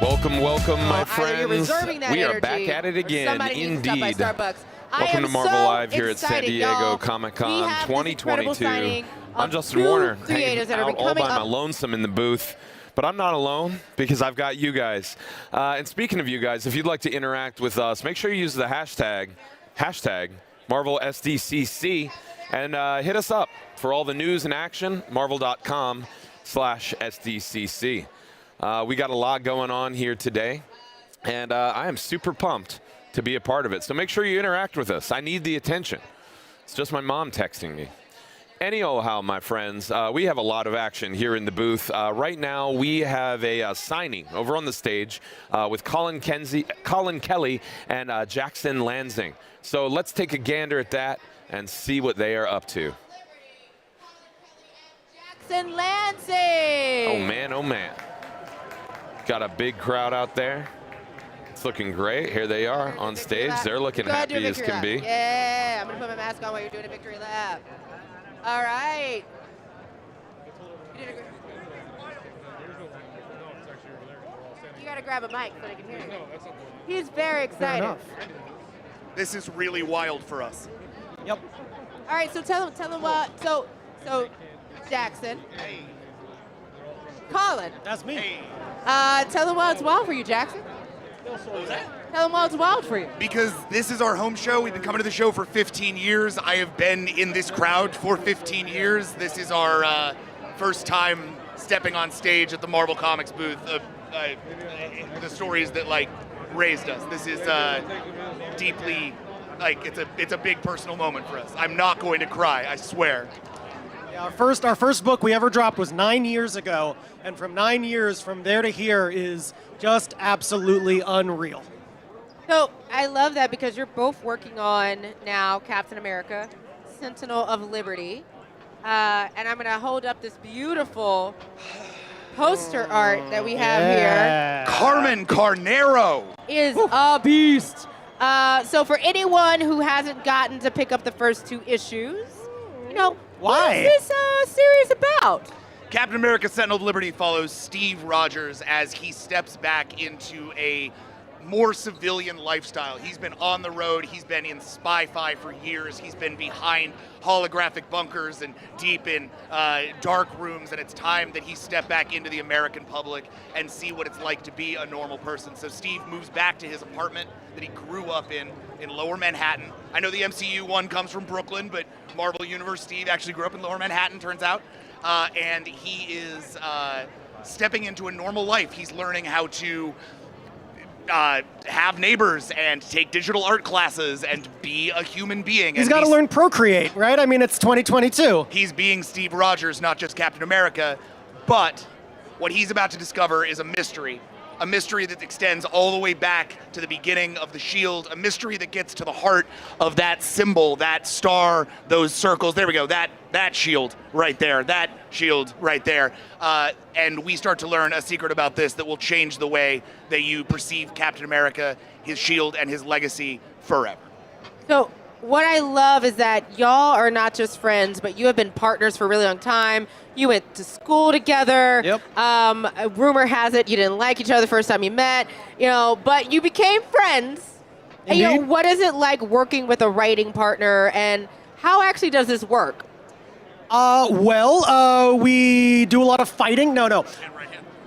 Welcome, welcome, my friends. We are back at it again, indeed. Welcome to Marvel Live here at San Diego Comic-Con 2022. I'm Justin Warner, hanging out all by my lonesome in the booth. But I'm not alone because I've got you guys. And speaking of you guys, if you'd like to interact with us, make sure you use the hashtag Marvel SDCC, and hit us up for all the news and action, marvel.com/SDCC. We got a lot going on here today, and I am super pumped to be a part of it. So make sure you interact with us. I need the attention. It's just my mom texting me. Anyhow, my friends, we have a lot of action here in the booth. Right now, we have a signing over on the stage with Colin Kelly and Jackson Lansing. So let's take a gander at that and see what they are up to. Jackson Lansing! Oh, man, oh, man. Got a big crowd out there. It's looking great. Here they are on stage. They're looking happy as can be. Yeah, I'm going to put my mask on while you're doing a victory lap. All right. You got to grab a mic so they can hear you. He's very excited. This is really wild for us. Yep. All right, so tell him what. So Jackson. Hey. Colin. That's me. Hey. Tell them why it's wild for you, Jackson. What was that? Tell them why it's wild for you. Because this is our home show. We've been coming to the show for 15 years. I have been in this crowd for 15 years. This is our first time stepping on stage at the Marvel Comics booth. The stories that raised us. This is deeply it's a big personal moment for us. I'm not going to cry, I swear. Yeah, our first book we ever dropped was 9 years ago, and from 9 years from there to here is just absolutely unreal. So I love that because you're both working on now Captain America, Sentinel of Liberty, and I'm going to hold up this beautiful poster art that we have here. Carmen Carnero Is a beast. So for anyone who hasn't gotten to pick up the first two issues, what is this series about? Captain America Sentinel of Liberty follows Steve Rogers as he steps back into a more civilian lifestyle. He's been on the road, he's been in spy-fi for years, he's been behind holographic bunkers and deep in dark rooms, and it's time that he step back into the American public and see what it's like to be a normal person. So Steve moves back to his apartment that he grew up in Lower Manhattan. I know the MCU one comes from Brooklyn, but Marvel Universe Steve actually grew up in Lower Manhattan, turns out. And he is stepping into a normal life. He's learning how to have neighbors and take digital art classes and be a human being. He's got to learn Procreate, right? I mean, it's 2022. He's being Steve Rogers, not just Captain America. But what he's about to discover is a mystery that extends all the way back to the beginning of the Shield, a mystery that gets to the heart of that symbol, that star, those circles. There we go, that shield right there, that shield right there. And we start to learn a secret about this that will change the way that you perceive Captain America, his shield, and his legacy forever. So what I love is that y'all are not just friends, but you have been partners for a really long time. You went to school together. Yep. Rumor has it you didn't like each other the first time you met, but you became friends. Indeed. And, what is it like working with a writing partner, and how actually does this work? We do a lot of fighting. No.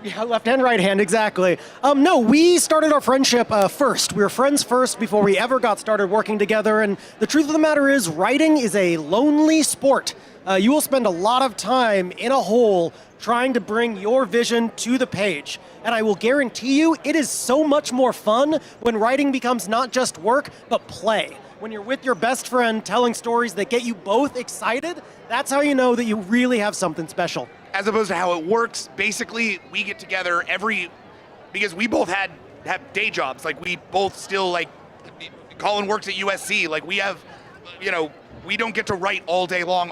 Yeah, left hand, right hand, exactly. No, we started our friendship first. We were friends first before we ever got started working together, and the truth of the matter is writing is a lonely sport. You will spend a lot of time in a hole trying to bring your vision to the page. And I will guarantee you, it is so much more fun when writing becomes not just work, but play. When you're with your best friend telling stories that get you both excited, that's how you know that you really have something special. As opposed to how it works, basically we get together because we both have day jobs. We both still, Colin works at USC. We have, we don't get to write all day long.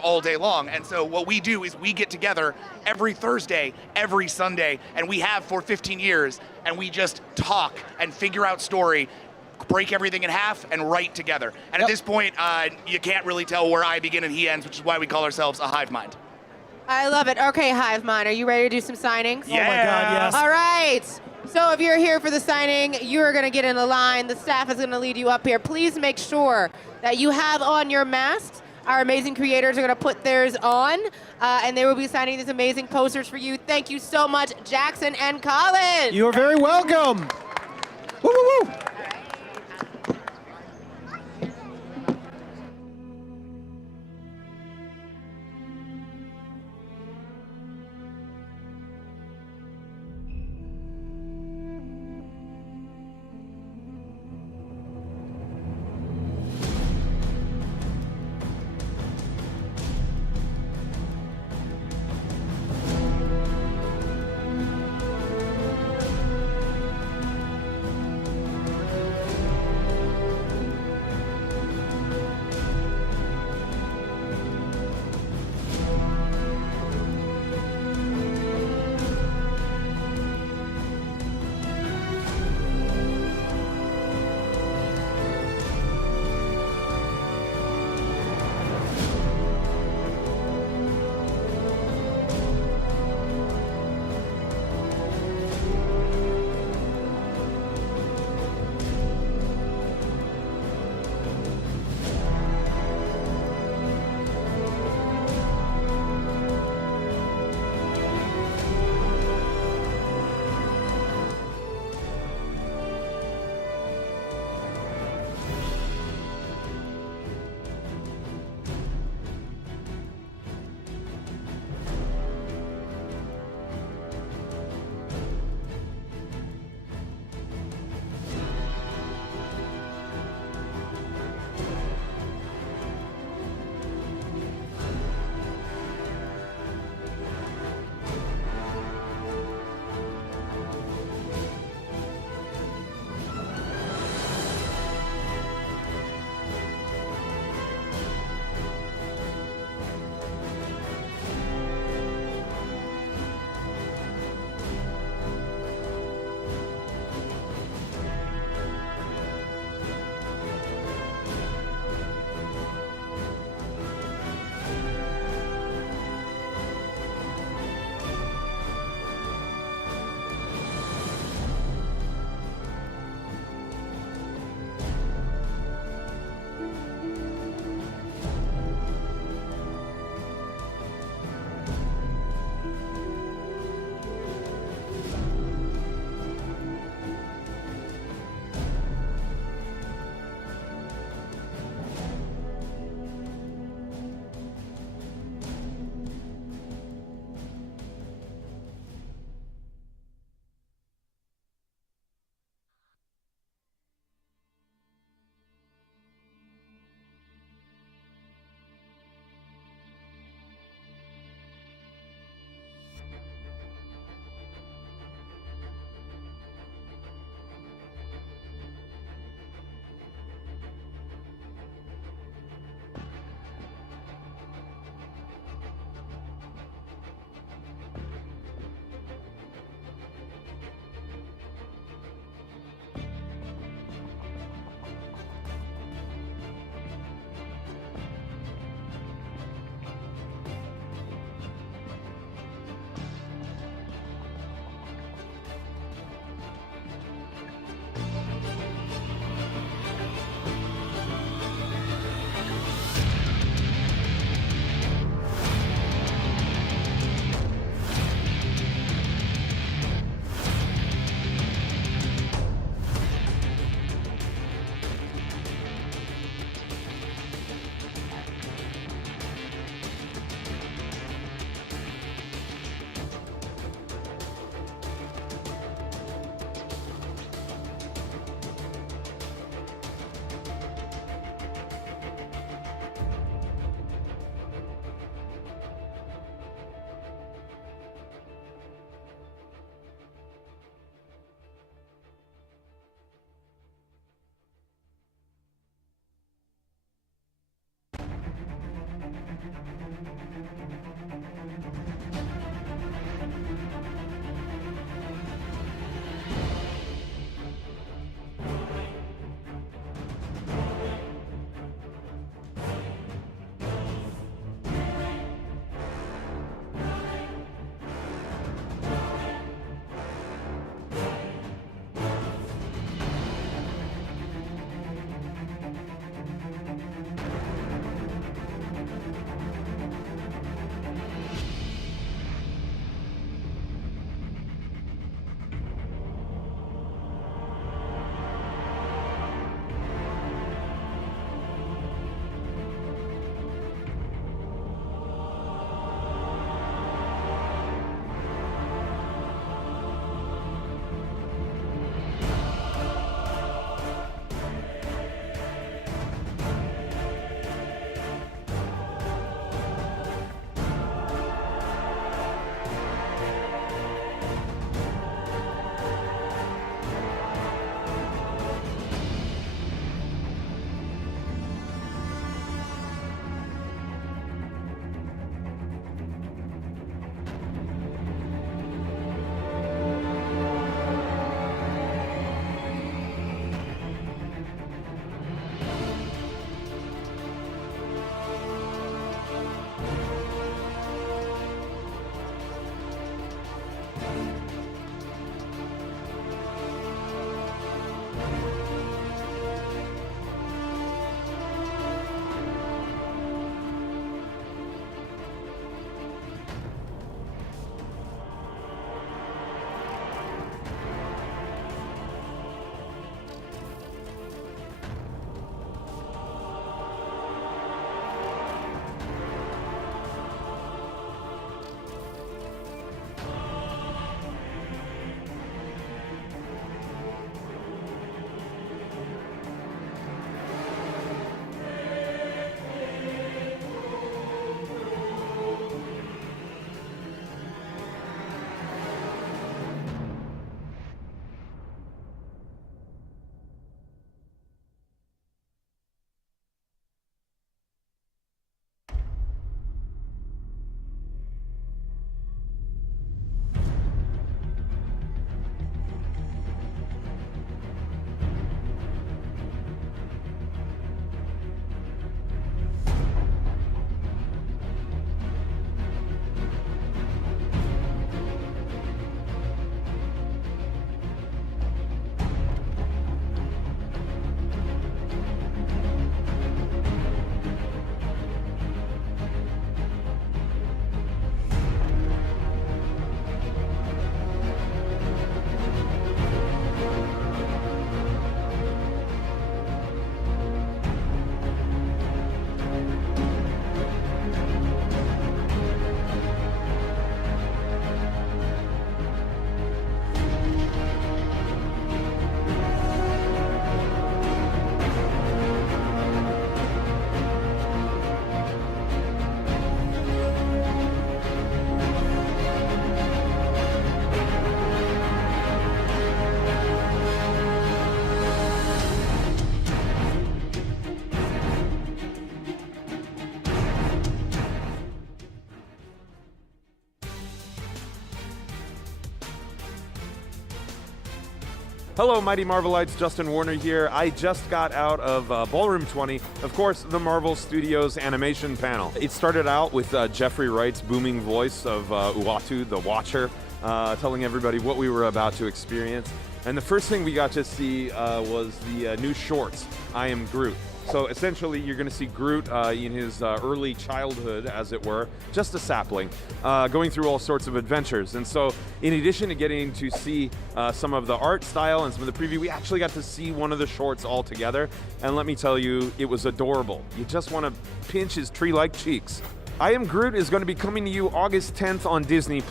And so what we do is we get together every Thursday, every Sunday, and we have for 15 years, and we just talk and figure out story, break everything in half, and write together. And at this point, you can't really tell where I begin and he ends, which is why we call ourselves a hive mind. I love it. Okay, Hive Mind, are you ready to do some signings? Yeah. Oh my God, yes. All right. So if you're here for the signing, you're going to get in the line. The staff is going to lead you up here. Please make sure that you have on your masks. Our amazing creators are going to put theirs on, and they will be signing these amazing posters for you. Thank you so much, Jackson and Colin. You are very welcome. Woo, woo, woo. Hello, Mighty Marvelites, Justin Warner here. I just got out of Ballroom 20, of course, the Marvel Studios animation panel. It started out with Jeffrey Wright's booming voice of Uatu, the Watcher, telling everybody what we were about to experience. And the first thing we got to see was the new shorts, I Am Groot. So essentially, you're going to see Groot in his early childhood, as it were, just a sapling, going through all sorts of adventures. And so, in addition to getting to see some of the art style and some of the preview, we actually got to see one of the shorts all together. And let me tell you, it was adorable. You just want to pinch his tree-like cheeks. I Am Groot is going to be coming to you August 10th on Disney+.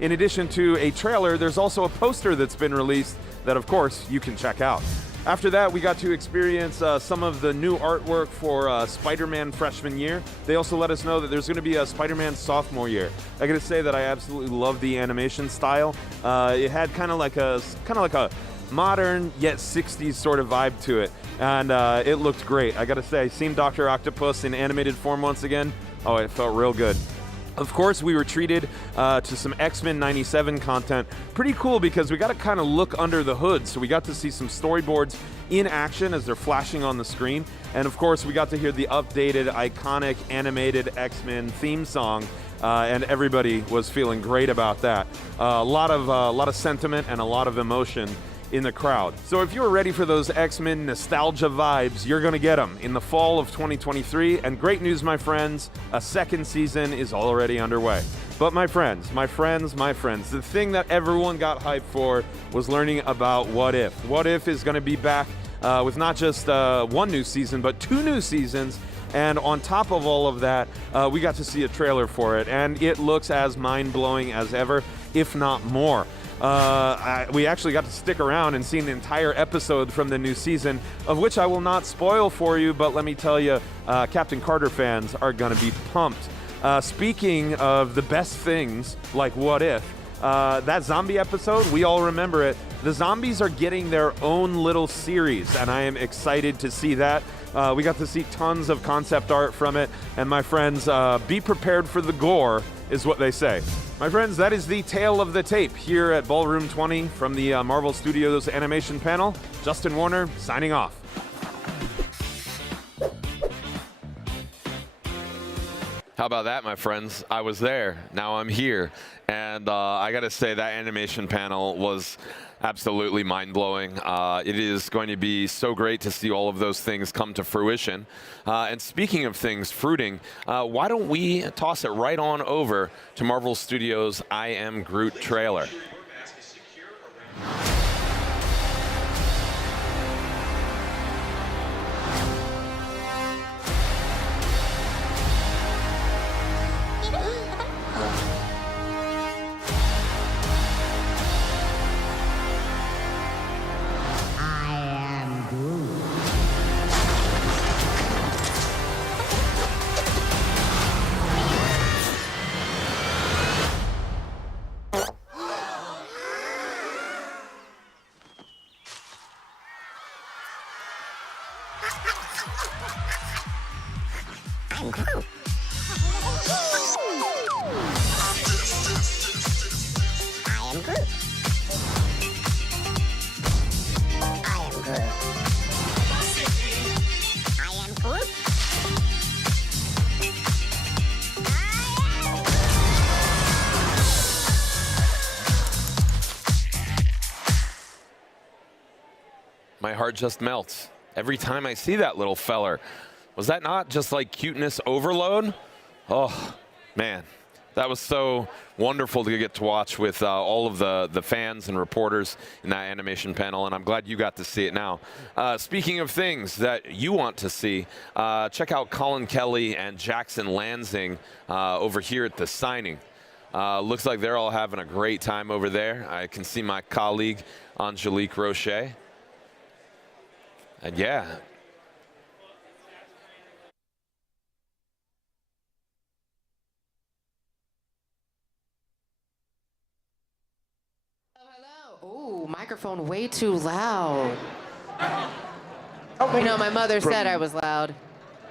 In addition to a trailer, there's also a poster that's been released that, of course, you can check out. After that, we got to experience some of the new artwork for Spider-Man freshman year. They also let us know that there's going to be a Spider-Man sophomore year. I got to say that I absolutely love the animation style. It had kind of like a modern yet 60s sort of vibe to it, and it looked great. I got to say, seeing Dr. Octopus in animated form once again, oh, it felt real good. Of course, we were treated to some X-Men 97 content. Pretty cool because we got to kind of look under the hood. So we got to see some storyboards in action as they're flashing on the screen. And of course, we got to hear the updated, iconic, animated X-Men theme song. And everybody was feeling great about that. A lot of sentiment and a lot of emotion in the crowd. So if you're ready for those X-Men nostalgia vibes, you're gonna get them in the fall of 2023. And great news, my friends, a second season is already underway. But my friends, the thing that everyone got hyped for was learning about What If. What If is gonna be back with not just one new season, but 2 new seasons. And on top of all of that, we got to see a trailer for it, and it looks as mind-blowing as ever, if not more. We actually got to stick around and see an entire episode from the new season, of which I will not spoil for you, but let me tell you, Captain Carter fans are going to be pumped. Speaking of the best things, like What If, that zombie episode, we all remember it. The zombies are getting their own little series, and I am excited to see that. We got to see tons of concept art from it, and my friends, be prepared for the gore, is what they say. My friends, that is the tale of the tape here at Ballroom 20 from the Marvel Studios animation panel. Justin Warner, signing off. How about that, my friends? I was there. Now I'm here. And I got to say, that animation panel was absolutely mind-blowing. It is going to be so great to see all of those things come to fruition. And speaking of things fruiting, why don't we toss it right on over to Marvel Studios' I Am Groot trailer. I'm Groot. I am Groot. I am Groot. I am Groot. My heart just melts every time I see that little feller. Was that not just like cuteness overload? Oh, man. That was so wonderful to get to watch with all of the fans and reporters in that animation panel, and I'm glad you got to see it now. Speaking of things that you want to see, check out Colin Kelly and Jackson Lansing over here at the signing. Looks like they're all having a great time over there. I can see my colleague, Angelique Rocher. And yeah. Ooh, microphone way too loud. Oh, no, my mother said I was loud.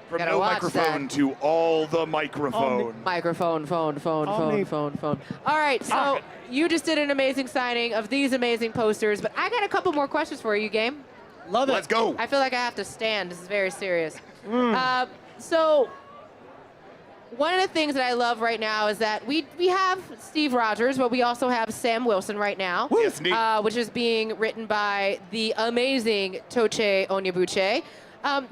From Gotta no watch microphone that. to all the microphone. Microphone, phone. All right, so you just did an amazing signing of these amazing posters, but I got a couple more questions for you, game. Love it. Let's go. I feel like I have to stand. This is very serious. So one of the things that I love right now is that we have Steve Rogers, but we also have Sam Wilson right now, Yes, indeed. which is being written by the amazing Toche Onyebuchi.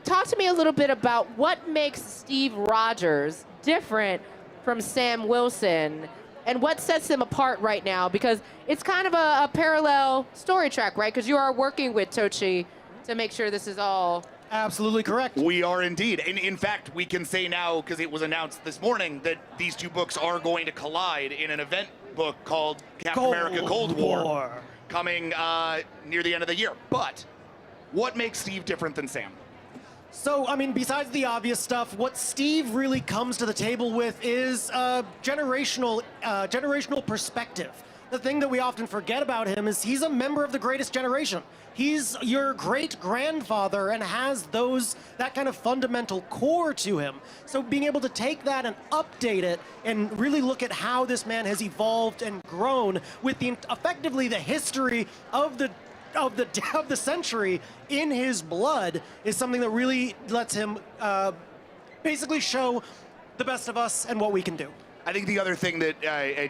Talk to me a little bit about what makes Steve Rogers different from Sam Wilson and what sets them apart right now, because it's kind of a parallel story track, right? Because you are working with Tochi to make sure this is all... Absolutely correct. We are indeed. In fact, we can say now, because it was announced this morning, that these two books are going to collide in an event book called Captain America Cold War, coming near the end of the year. But what makes Steve different than Sam? So, I mean, besides the obvious stuff, what Steve really comes to the table with is generational perspective. The thing that we often forget about him is he's a member of the greatest generation. He's your great-grandfather and has that kind of fundamental core to him. So being able to take that and update it and really look at how this man has evolved and grown with effectively the history of the century in his blood is something that really lets him basically show the best of us and what we can do. I think the other thing that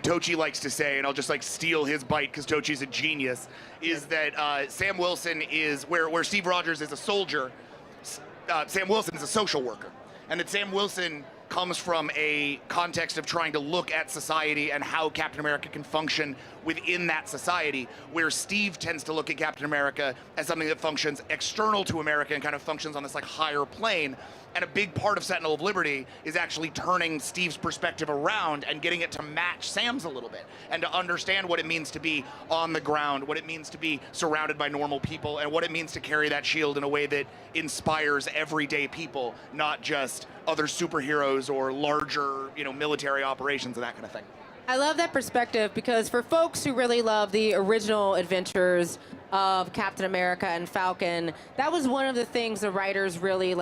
Tochi likes to say, and I'll just like steal his bite because Tochi's a genius, is that Sam Wilson is where Steve Rogers is a soldier, Sam Wilson is a social worker. And that Sam Wilson comes from a context of trying to look at society and how Captain America can function within that society, where Steve tends to look at Captain America as something that functions external to America and kind of functions on this like higher plane. And a big part of Sentinel of Liberty is actually turning Steve's perspective around and getting it to match Sam's a little bit, and to understand what it means to be on the ground, what it means to be surrounded by normal people, and what it means to carry that shield in a way that inspires everyday people, not just other superheroes or larger, military operations and that kind of thing. I love that perspective because for folks who really love the original adventures of Captain America and Falcon, that was one of the things the writers really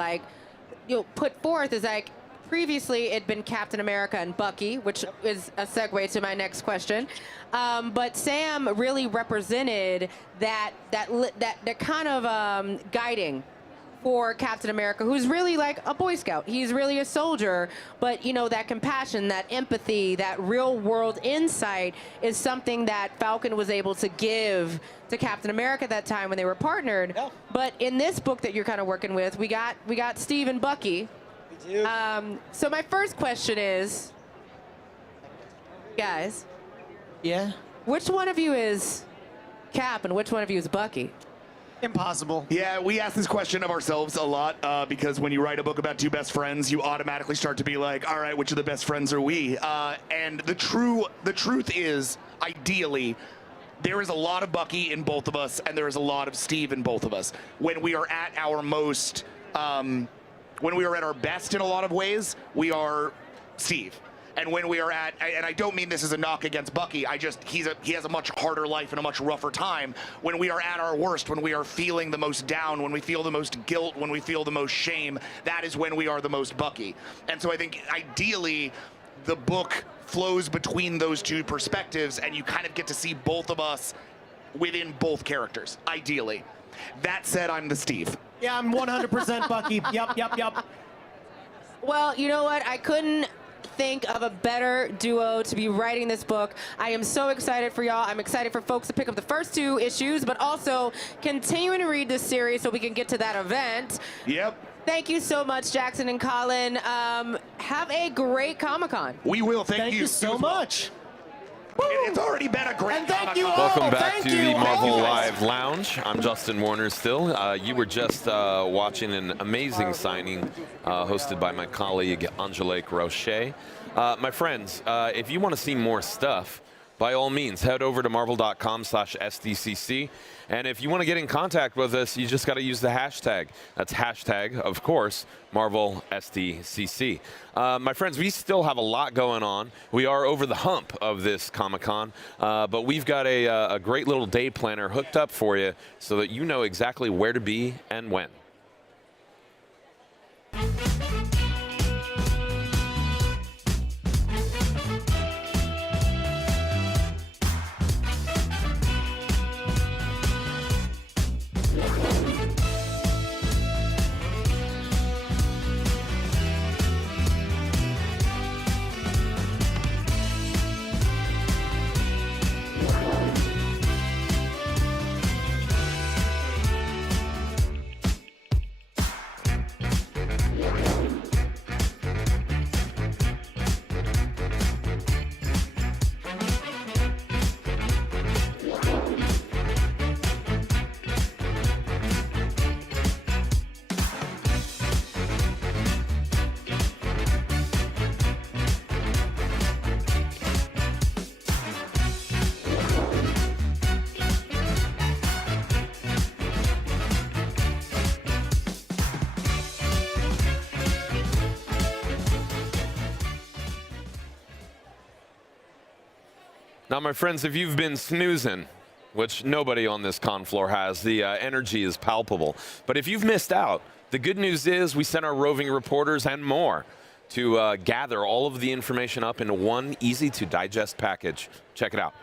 put forth is like previously it'd been Captain America and Bucky, which is a segue to my next question. But Sam really represented that kind of guiding for Captain America, who's really like a Boy Scout. He's really a soldier, but that compassion, that empathy, that real world insight is something that Falcon was able to give to Captain America at that time when they were partnered. Yeah. But in this book that you're kind of working with, we got Steve and Bucky. We do. So my first question is, guys, Yeah. which one of you is Cap and which one of you is Bucky? Impossible. Yeah, we ask this question of ourselves a lot because when you write a book about two best friends, you automatically start to be like, all right, which of the best friends are we? And the truth is, ideally, there is a lot of Bucky in both of us, and there is a lot of Steve in both of us. When we are at our most, when we are at our best in a lot of ways, we are Steve. And when we are at, and I don't mean this as a knock against Bucky, he has a much harder life and a much rougher time. When we are at our worst, when we are feeling the most down, when we feel the most guilt, when we feel the most shame, that is when we are the most Bucky. And so I think ideally the book flows between those two perspectives and you kind of get to see both of us within both characters, ideally. That said, I'm the Steve. Yeah, I'm 100% Bucky. Yep. Well, you know what? I couldn't think of a better duo to be writing this book. I am so excited for y'all. I'm excited for folks to pick up the first two issues, but also continuing to read this series so we can get to that event. Yep. Thank you so much, Jackson and Colin. Have a great Comic-Con. We will. Thank you so much. It's already been a great And thank you Comic-Con. Welcome back thank to you. the Marvel Thank you, guys. Live Lounge. I'm Justin Warner still. You were just watching an amazing signing hosted by my colleague Angelique Rocher. My friends, if you want to see more stuff, by all means, head over to marvel.com/SDCC. And if you want to get in contact with us, you just got to use the hashtag. That's hashtag, of course, MarvelSDCC. My friends, we still have a lot going on. We are over the hump of this Comic-Con, but we've got a great little day planner hooked up for you so that you know exactly where to be and when. Now, my friends, if you've been snoozing, which nobody on this con floor has, the energy is palpable. But if you've missed out, the good news is we sent our roving reporters and more to gather all of the information up into one easy-to-digest package. Check it out.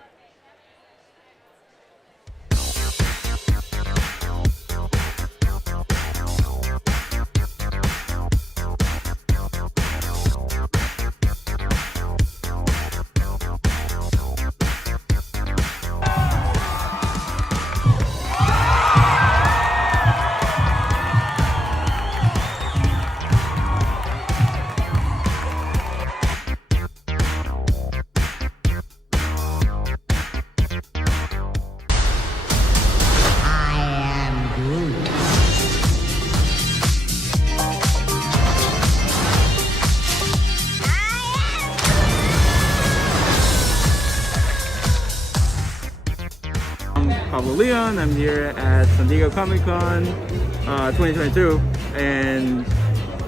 Leon. I'm here at San Diego Comic-Con 2022, and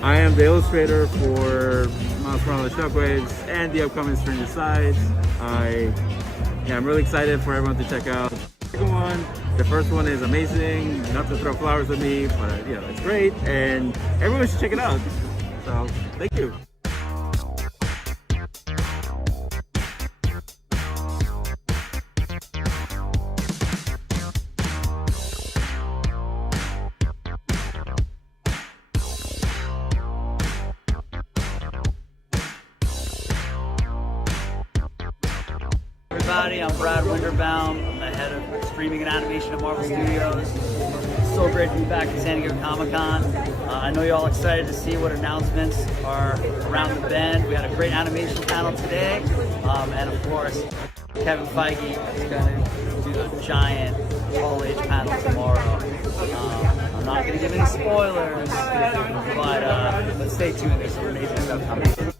I am the illustrator for Miles Morales Shockwaves and the upcoming Stranger Sides. I'm really excited for everyone to check out the second one. The first one is amazing, not to throw flowers at me, but it's great, and everyone should check it out. So, thank you. I'm Brad Winterbaum. I'm the head of streaming and animation at Marvel Studios. It's so great to be back at San Diego Comic-Con. I know you're all excited to see what announcements are around the bend. We had a great animation panel today, and of course, Kevin Feige is going to do the giant all-age panel tomorrow. I'm not going to give any spoilers, but stay tuned. There's some amazing stuff coming.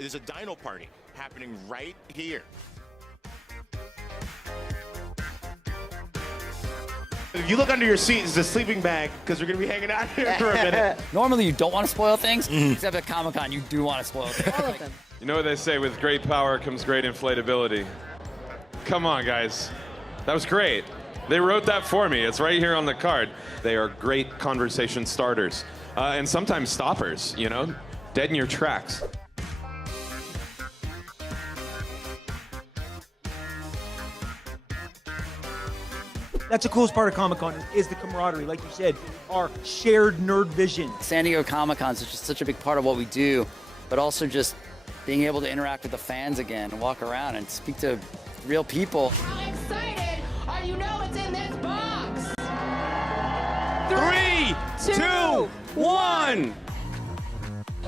There's a dino party happening right here. If you look under your seat, it's a sleeping bag because we're going to be hanging out here for a minute. Normally you don't want to spoil things, except at Comic-Con you do want to spoil things. All of them. You know what they say, with great power comes great inflatability. Come on, guys. That was great. They wrote that for me. It's right here on the card. They are great conversation starters. And sometimes stoppers, dead in your tracks. That's the coolest part of Comic-Con is the camaraderie, like you said, our shared nerd vision. San Diego Comic-Con is just such a big part of what we do, but also just being able to interact with the fans again and walk around and speak to real people. How excited are you know what's in this box? 3, 2, 1.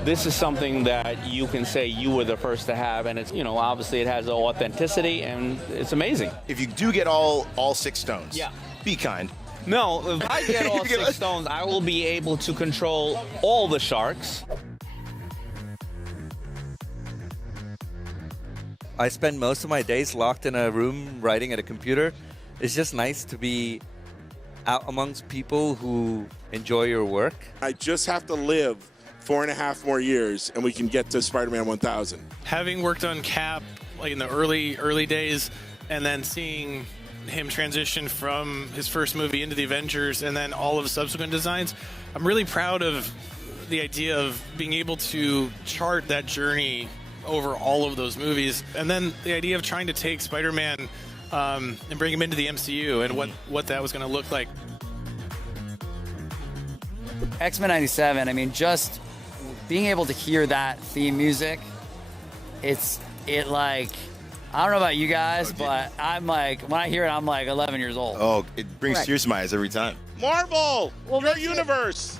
This is something that you can say you were the first to have, and it's, obviously it has authenticity and it's amazing. If you do get all 6 stones, be kind. No, if I get all 6 stones, I will be able to control all the sharks. I spend most of my days locked in a room writing at a computer. It's just nice to be out amongst people who enjoy your work. I just have to live 4.5 more years and we can get to Spider-Man 1000. Having worked on Cap in the early days, and then seeing him transition from his first movie into the Avengers and then all of his subsequent designs, I'm really proud of the idea of being able to chart that journey over all of those movies, and then the idea of trying to take Spider-Man and bring him into the MCU and what that was going to look like. X-Men 97, just being able to hear that theme music, I don't know about you guys, but I'm when I hear it, I'm 11 years old. Oh, it brings tears to my eyes every time. Marvel, your universe.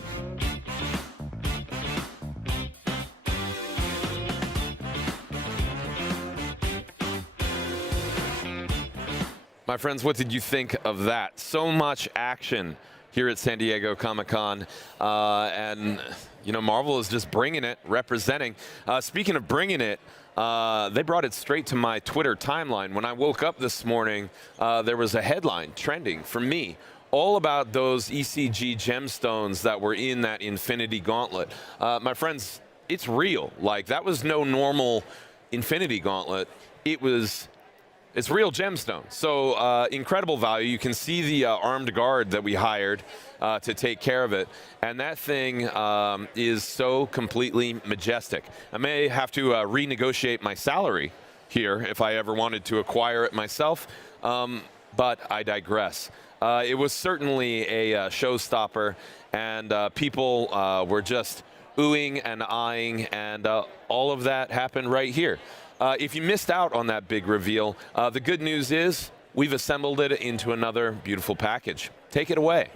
My friends, what did you think of that? So much action here at San Diego Comic-Con. And, you know, Marvel is just bringing it, representing. Speaking of bringing it, they brought it straight to my Twitter timeline. When I woke up this morning, there was a headline trending for me all about those ECG gemstones that were in that Infinity Gauntlet. My friends, it's real. Like, that was no normal Infinity Gauntlet. It's real gemstones. So incredible value. You can see the armed guard that we hired to take care of it. And that thing is so completely majestic. I may have to renegotiate my salary here if I ever wanted to acquire it myself, but I digress. It was certainly a showstopper, and people were just oohing and eyeing, and all of that happened right here. If you missed out on that big reveal, the good news is we've assembled it into another beautiful package. Take it away.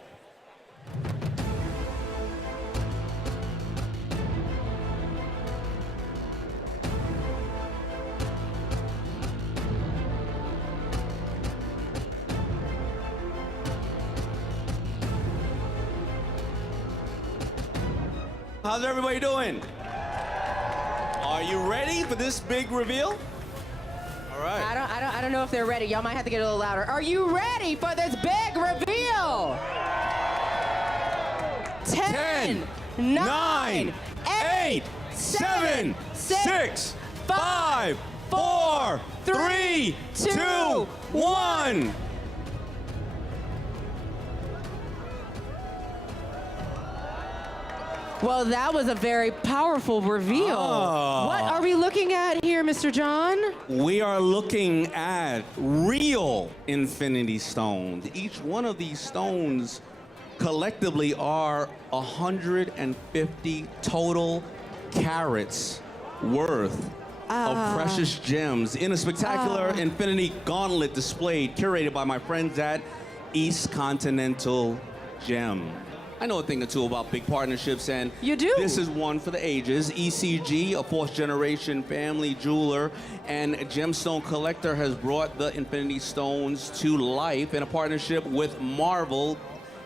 How's everybody doing? Are you ready for this big reveal? All right. I don't know if they're ready. Y'all might have to get a little louder. Are you ready for this big reveal? 10, 9, 8, 7, 6, 5, 4, 3, 2, 1. Well, that was a very powerful reveal. What are we looking at here, Mr. John? We are looking at real Infinity Stones. Each one of these stones collectively are 150 total carats worth of precious gems in a spectacular Infinity Gauntlet displayed, curated by my friends at East Continental Gem. I know a thing or two about big partnerships, and you do. This is one for the ages. ECG, a fourth-generation family jeweler and gemstone collector, has brought the Infinity Stones to life in a partnership with Marvel,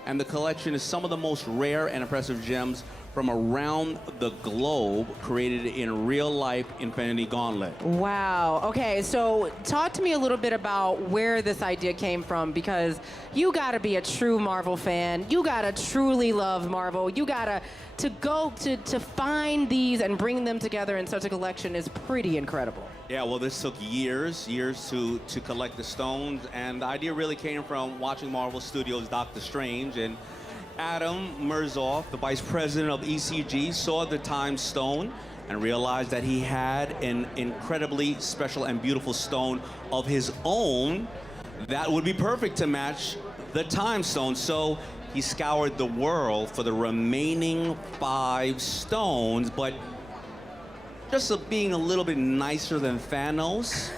and the collection is some of the most rare and impressive gems from around the globe, created in real-life Infinity Gauntlet. Wow. Okay, so talk to me a little bit about where this idea came from, because you gotta be a true Marvel fan. You gotta truly love Marvel. You gotta to find these and bring them together in such a collection is pretty incredible. Yeah, well, this took years to collect the stones, and the idea really came from watching Marvel Studios' Doctor Strange, and Adam Murzoff, the vice president of ECG, saw the Time Stone and realized that he had an incredibly special and beautiful stone of his own that would be perfect to match the Time Stone. So he scoured the world for the remaining 5 stones, but just being a little bit nicer than Thanos,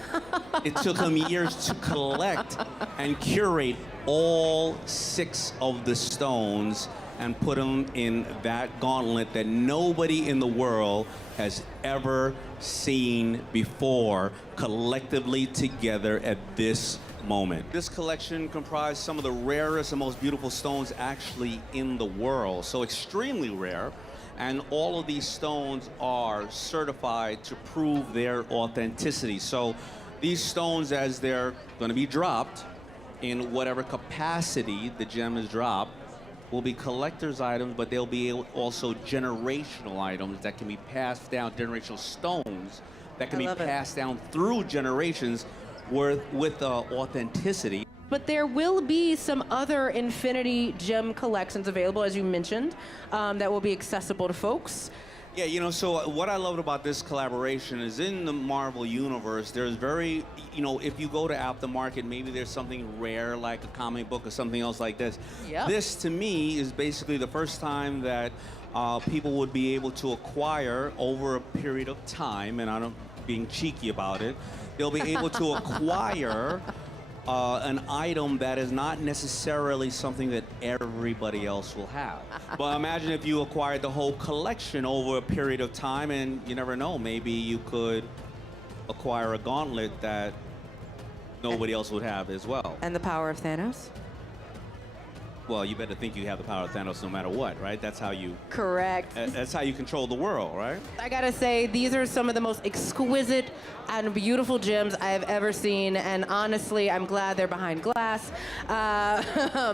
it took him years to collect and curate all 6 of the stones and put them in that gauntlet that nobody in the world has ever seen before, collectively together at this moment. This collection comprised some of the rarest and most beautiful stones actually in the world, so extremely rare. And all of these stones are certified to prove their authenticity. So these stones, as they're going to be dropped in whatever capacity the gem is dropped, will be collector's items, but they'll be also generational items that can be passed down, generational stones that can be passed down through generations with authenticity. But there will be some other Infinity Gem collections available, as you mentioned, that will be accessible to folks. Yeah, you know, so what I loved about this collaboration is in the Marvel universe, there's very, you know, if you go to aftermarket, maybe there's something rare like a comic book or something else like this. Yeah. This, to me, is basically the first time that people would be able to acquire over a period of time, and I'm being cheeky about it, they'll be able to acquire an item that is not necessarily something that everybody else will have. But imagine if you acquired the whole collection over a period of time, and you never know, maybe you could acquire a gauntlet that nobody else would have as well. And the power of Thanos? well, you better think you have the power of Thanos no matter what, right? That's how you. Correct. That's how you control the world, right? I gotta say, these are some of the most exquisite and beautiful gems I have ever seen, and honestly, I'm glad they're behind glass,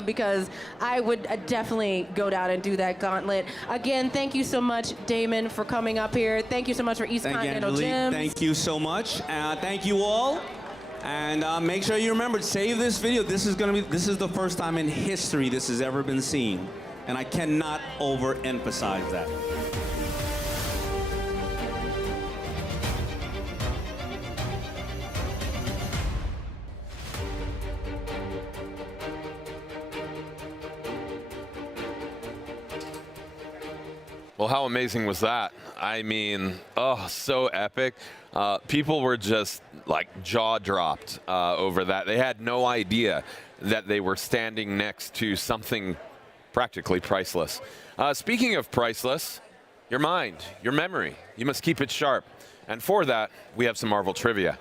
because I would definitely go down and do that gauntlet. Again, thank you so much, Damon, for coming up here. Thank you so much for East Thank you, Continental Angelique. Gems. Thank you so much. Thank you all. And make sure you remember, save this video. This is the first time in history this has ever been seen. And I cannot overemphasize that. Well, how amazing was that? I mean, oh, so epic. People were just like jaw dropped over that. They had no idea that they were standing next to something practically priceless. Speaking of priceless, your mind, your memory, you must keep it sharp. And for that, we have some Marvel trivia.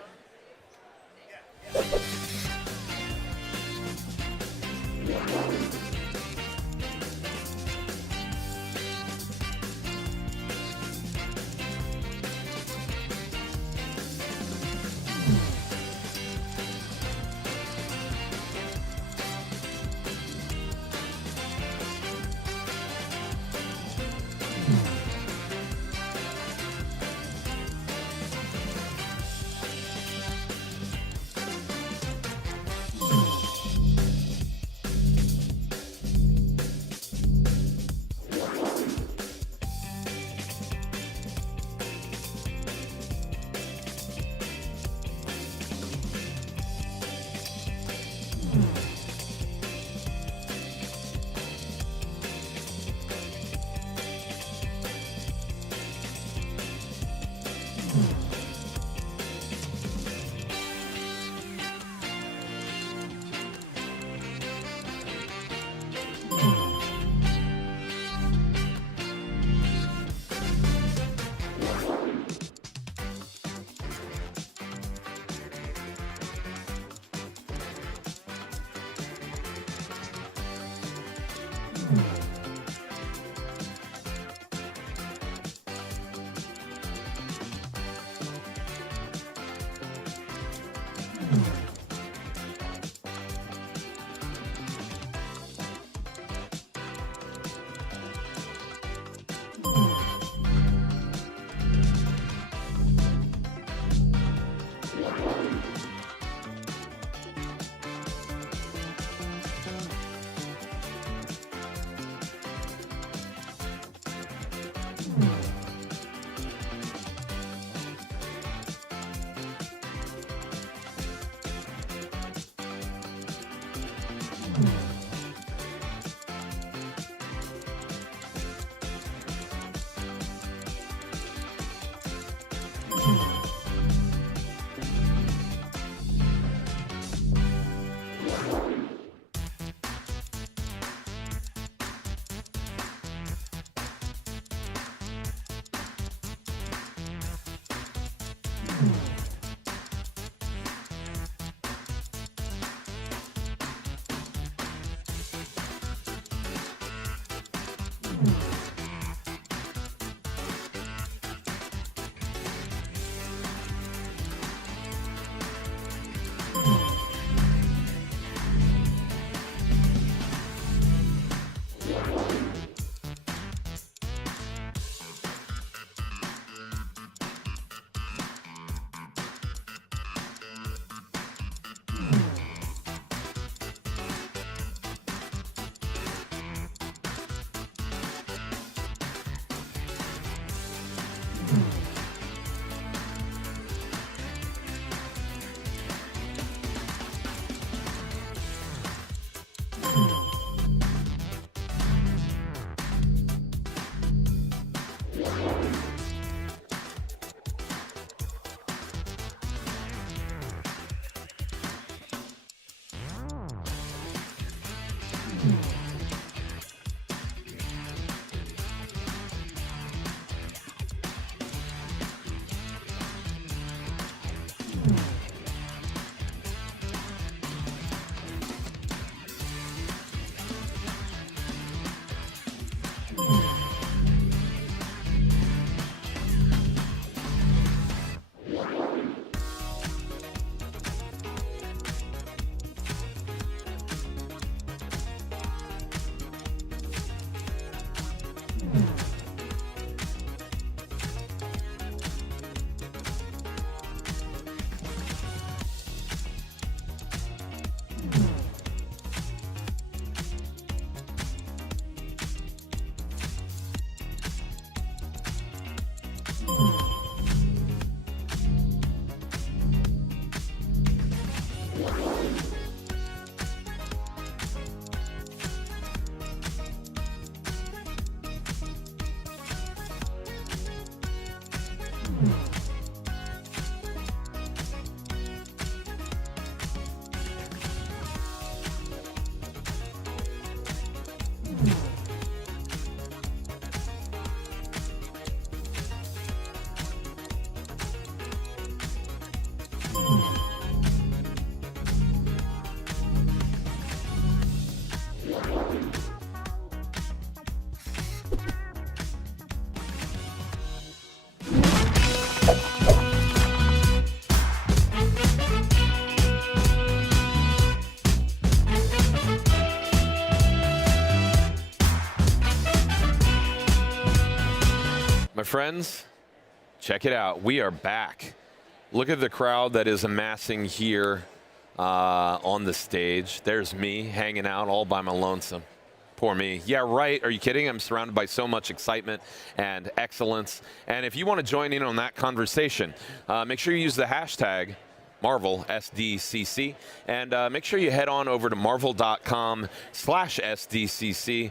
friends, check it out. We are back. Look at the crowd that is amassing here on the stage. There's me hanging out all by my lonesome. Poor me. Yeah, right. Are you kidding? I'm surrounded by so much excitement and excellence. And if you want to join in on that conversation, make sure you use the hashtag Marvel SDCC, and make sure you head on over to marvel.com/SDCC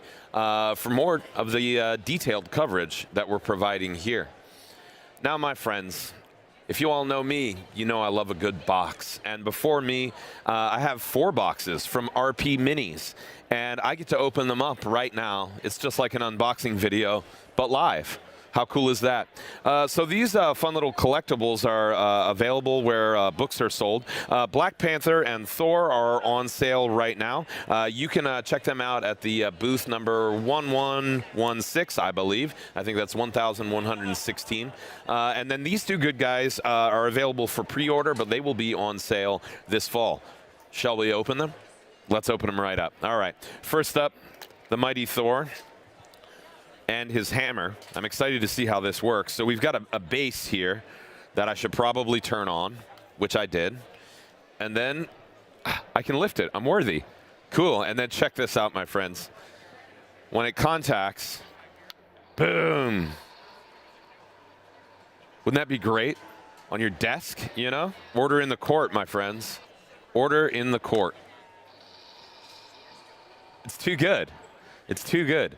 for more of the detailed coverage that we're providing here. Now, my friends, if you all know me, you know I love a good box. And before me, I have 4 boxes from RP Minis, and I get to open them up right now. It's just like an unboxing video, but live. How cool is that? So these fun little collectibles are available where books are sold. Black Panther and Thor are on sale right now. You can check them out at the booth number 1116, I believe. I think that's 1116. And then these 2 good guys are available for pre-order, but they will be on sale this fall. Shall we open them? Let's open them right up. All right. First up, the mighty Thor and his hammer. I'm excited to see how this works. So we've got a base here that I should probably turn on, which I did. And then I can lift it. I'm worthy. Cool. And then check this out, my friends. When it contacts, boom. Wouldn't that be great on your desk, you know? Order in the court, my friends. Order in the court. It's too good. It's too good.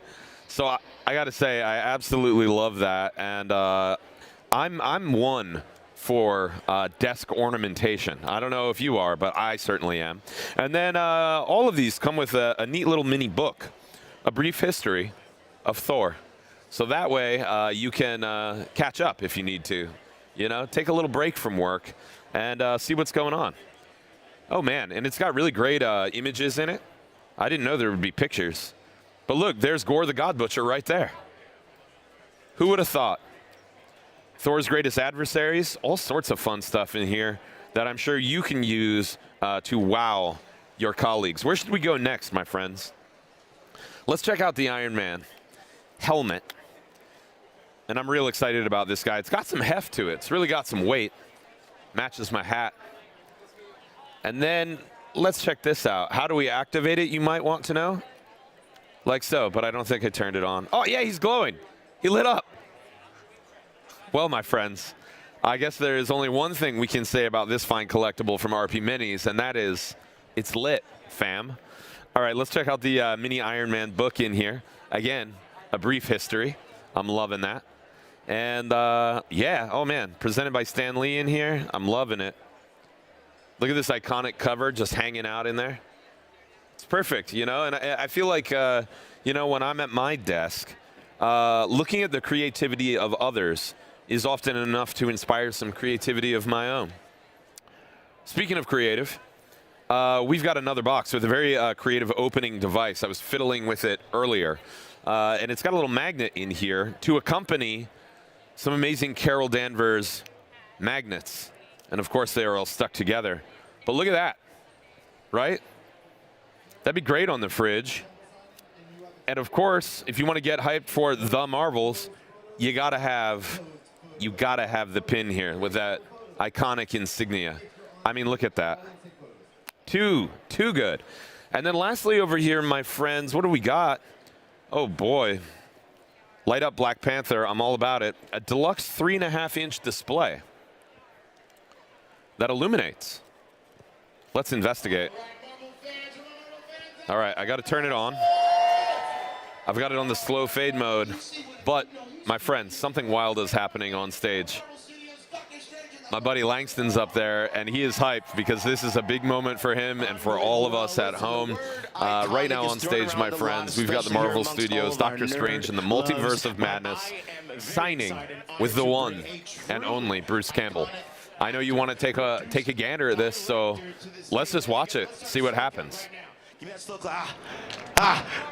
So I got to say, I absolutely love that, and I'm one for desk ornamentation. I don't know if you are, but I certainly am. And then all of these come with a neat little mini book, A Brief History of Thor. So that way you can catch up if you need to. You know, take a little break from work and see what's going on. Oh, man, and it's got really great images in it. I didn't know there would be pictures. But look, there's Gore the God Butcher right there. Who would have thought? Thor's greatest adversaries, all sorts of fun stuff in here that I'm sure you can use to wow your colleagues. Where should we go next, my friends? Let's check out the Iron Man helmet. And I'm real excited about this guy. It's got some heft to it. It's really got some weight. Matches my hat. And then let's check this out. How do we activate it, you might want to know? Like so, but I don't think I turned it on. Oh, yeah, he's glowing. He lit up. Well, my friends, I guess there is only one thing we can say about this fine collectible from RP Minis, and that is it's lit, fam. All right, let's check out the mini Iron Man book in here. Again, A Brief History. I'm loving that. And, yeah, oh, man, presented by Stan Lee in here. I'm loving it. Look at this iconic cover just hanging out in there. It's perfect, you know, and I feel like, you know, when I'm at my desk, looking at the creativity of others is often enough to inspire some creativity of my own. Speaking of creative, we've got another box with a very creative opening device. I was fiddling with it earlier, and it's got a little magnet in here to accompany some amazing Carol Danvers magnets. And, of course, they are all stuck together. But look at that, right? That'd be great on the fridge. And, of course, if you want to get hyped for the Marvels, you gotta have the pin here with that iconic insignia. I mean, look at that. Too good. And then lastly over here, my friends, what do we got? Oh, boy. Light up Black Panther. I'm all about it. A deluxe 3.5-inch display that illuminates. Let's investigate. All right, I got to turn it on. I've got it on the slow fade mode, but my friends, something wild is happening on stage. My buddy Langston's up there, and he is hyped because this is a big moment for him and for all of us at home. Right now on stage, my friends, we've got the Marvel Studios, Doctor Strange and the Multiverse of Madness, signing with the one and only Bruce Campbell. I know you want to take a gander at this, so let's just watch it, see what happens.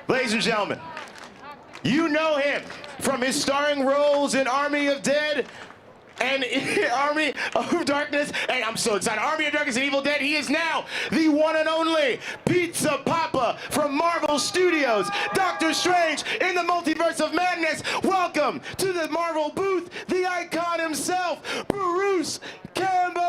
Ladies and gentlemen, you know him from his starring roles in Army of Dead, and Army of Darkness, and I'm so excited. Army of Darkness and Evil Dead. He is now the one and only Pizza Papa from Marvel Studios. Doctor Strange in the Multiverse of Madness. Welcome to the Marvel booth, the icon himself, Bruce Campbell.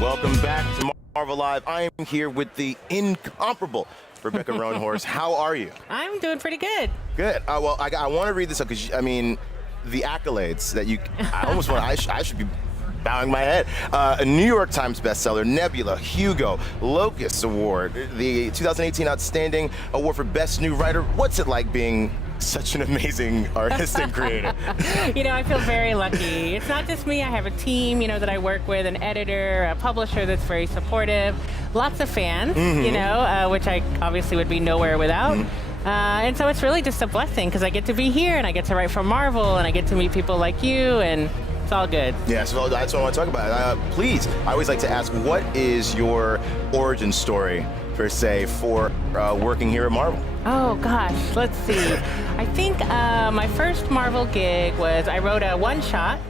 Welcome back to Marvel Live. I am here with the incomparable Rebecca Roanhorse. How are you? I'm doing pretty good. Good. Well, I want to read this up because, I mean, the accolades that you, I almost want, I should be bowing my head. A New York Times bestseller, Nebula, Hugo, Locust Award, the 2018 Outstanding Award for Best New Writer. What's it like being such an amazing artist and creator? I feel very lucky. It's not just me. I have a team, that I work with, an editor, a publisher that's very supportive, lots of fans, which I obviously would be nowhere without. And so it's really just a blessing because I get to be here and I get to write for Marvel and I get to meet people like you, and it's all good. Yeah, so that's what I want to talk about. Please, I always like to ask, what is your origin story, per se, for working here at Marvel? Oh gosh, let's see. I think my first Marvel gig was I wrote a one-shot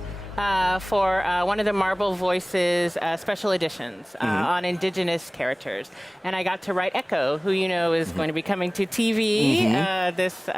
for one of the Marvel Voices special editions on indigenous characters. And I got to write Echo, who is going to be coming to TV this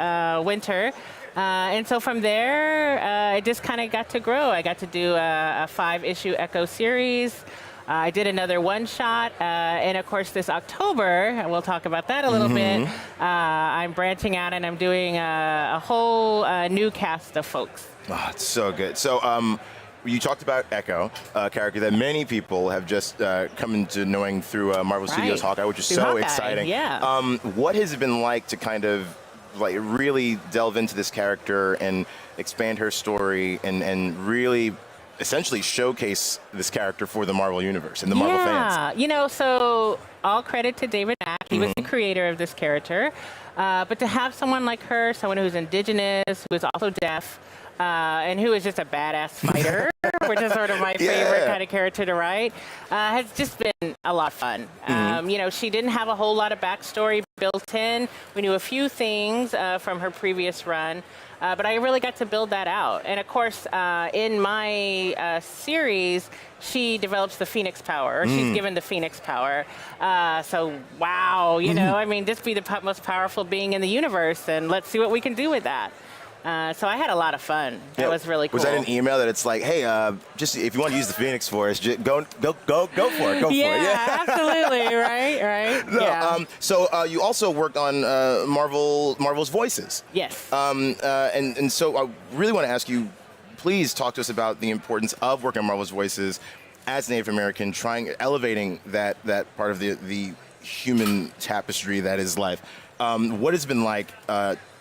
winter. And so from there, it just kind of got to grow. I got to do a 5-issue Echo series. I did another one-shot, and of course this October, and we'll talk about that a little bit, I'm branching out and I'm doing a whole new cast of folks. Oh, it's so good. So you talked about Echo, a character that many people have just come into knowing through Marvel Studios Hawkeye, which is Through so Hawkeye, exciting. yeah. What has it been like to kind of really delve into this character and expand her story and really essentially showcase this character for the Marvel Universe and the Marvel fans? Yeah, so all credit to David Mack. He was the creator of this character. But to have someone like her, someone who's indigenous, who is also deaf, and who is just a badass fighter, which is sort of my favorite kind of character to write, has just been a lot of fun. She didn't have a whole lot of backstory built in. We knew a few things from her previous run, but I really got to build that out. And of course, in my series, she develops the Phoenix power, or she's given the Phoenix power. So, wow, just be the most powerful being in the universe, and let's see what we can do with that. So I had a lot of fun. It was really cool. Was that an email that it's like, hey, just if you want to use the Phoenix Force, just go for it. Go for it. Yeah, absolutely. Right. No, yeah. So you also worked on Marvel's Voices. Yes. And so I really want to ask you, please talk to us about the importance of working on Marvel's Voices as Native American, elevating that part of the human tapestry that is life. What has it been like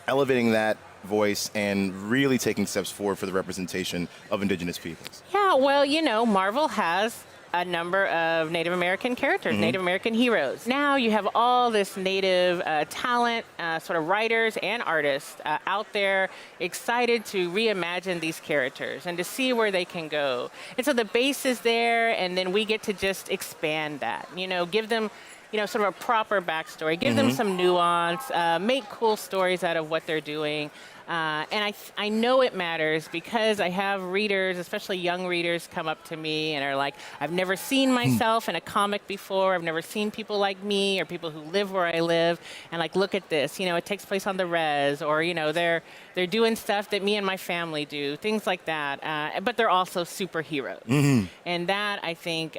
elevating that voice and really taking steps forward for the representation of indigenous peoples? Yeah, well, Marvel has a number of Native American characters, Native American heroes. Now you have all this Native talent, sort of writers and artists out there excited to reimagine these characters and to see where they can go. And so the base is there, and then we get to just expand that, give them sort of a proper backstory, give them some nuance, make cool stories out of what they're doing. And I know it matters because I have readers, especially young readers, come up to me and are like, I've never seen myself in a comic before. I've never seen people like me or people who live where I live. And like, look at this, it takes place on the res, or, they're doing stuff that me and my family do, things like that. But they're also superheroes. And that, I think,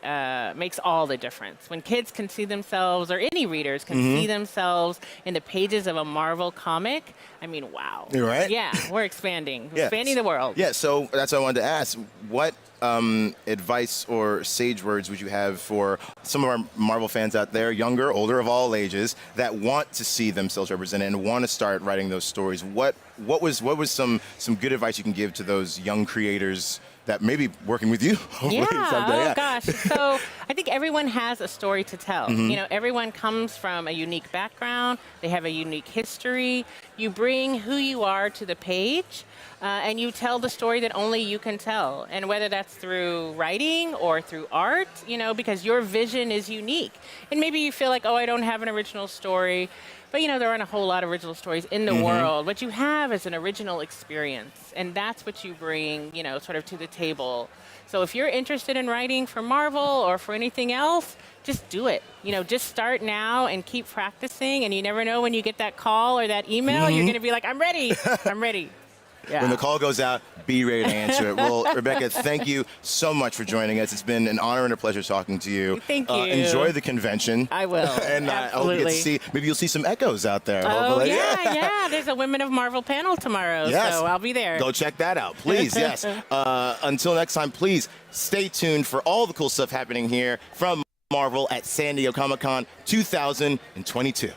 makes all the difference. When kids can see themselves, or any readers can see themselves in the pages of a Marvel comic, I mean, wow. You're right. Yeah, we're expanding the world. Yeah, so that's what I wanted to ask. What advice or sage words would you have for some of our Marvel fans out there, younger, older, of all ages, that want to see themselves represented and want to start writing those stories? What was some good advice you can give to those young creators that may be working with you hopefully someday? Gosh. So I think everyone has a story to tell. Everyone comes from a unique background. They have a unique history. You bring who you are to the page, and you tell the story that only you can tell. And whether that's through writing or through art, because your vision is unique. And maybe you feel like, oh, I don't have an original story. But, there aren't a whole lot of original stories in the world. What you have is an original experience, and that's what you bring, sort of to the table. So if you're interested in writing for Marvel or for anything else, just do it. Just start now and keep practicing, and you never know when you get that call or that email, you're going to be like, I'm ready. I'm ready. When the call goes out, be ready to answer it. Well, Rebecca, thank you so much for joining us. It's been an honor and a pleasure talking to you. Thank you. Enjoy the convention. I will. And I hope you get to see, maybe you'll see some echoes out there. Oh, hopefully. yeah. There's a Women of Marvel panel tomorrow, Yes. so I'll be there. Go check that out, please. Yes. Until next time, please stay tuned for all the cool stuff happening here from Marvel at San Diego Comic-Con 2022.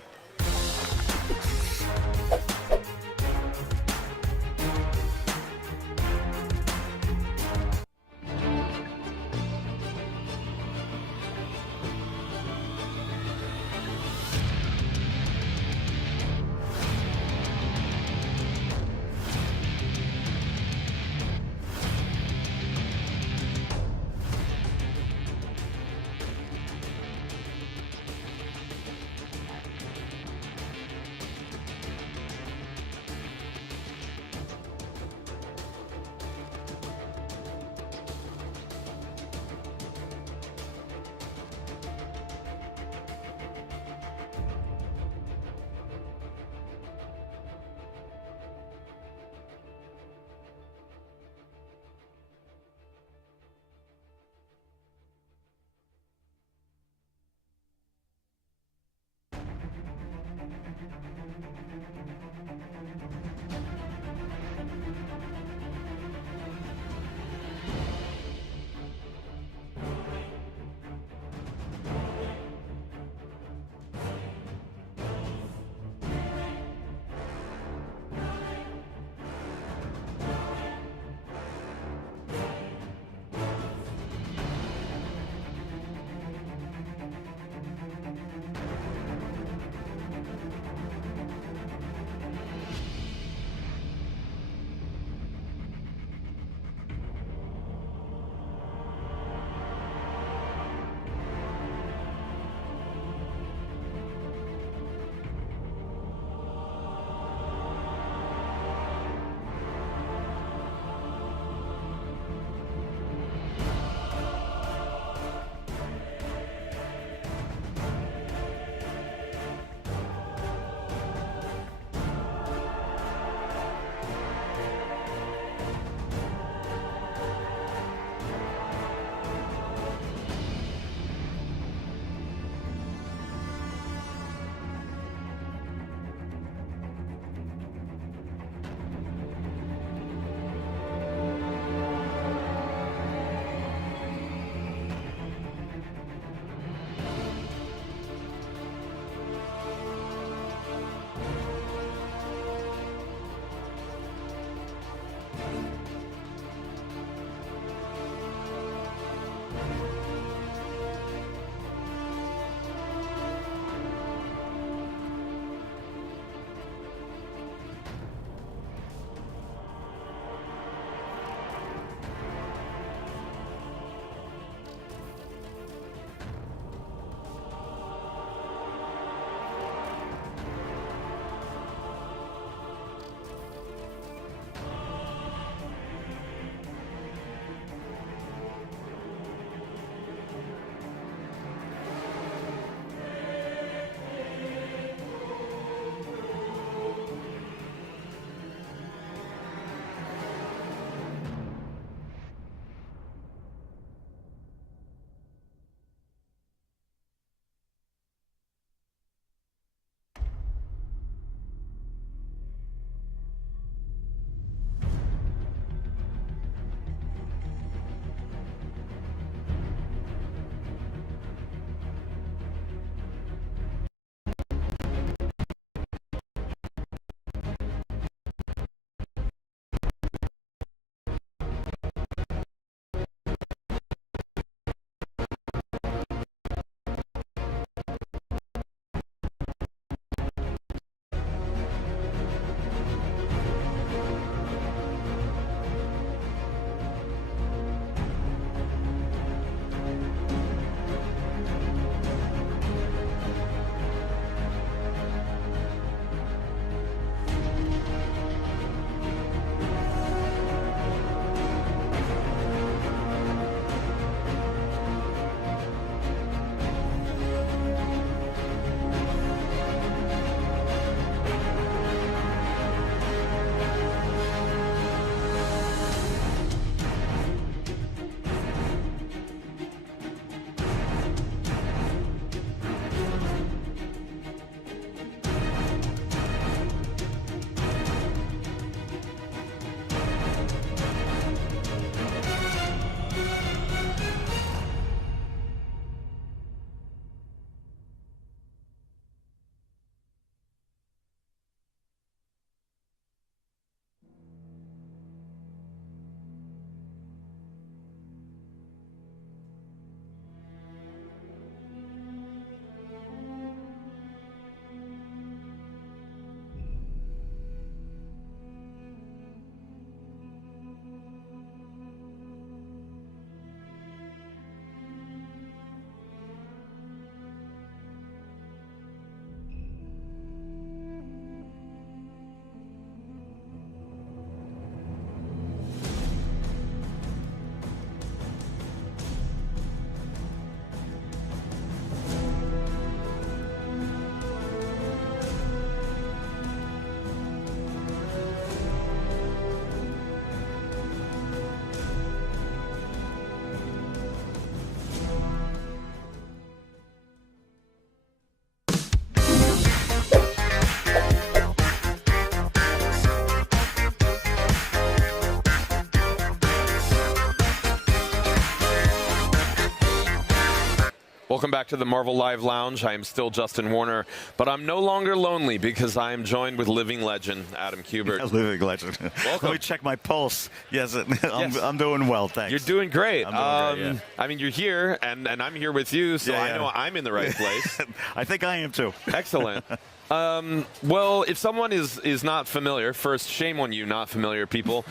Welcome back to the Marvel Live Lounge. I am still Justin Warner, but I'm no longer lonely because I am joined with living legend Adam Kubert. Living legend. Welcome. Let me check my pulse. Yes, I'm doing well, thanks. You're doing great. I'm doing great, I mean, you're here, and I'm here with you, so I know I'm in the right place. I think I am too. Excellent. Well, if someone is not familiar, first, shame on you, not familiar people.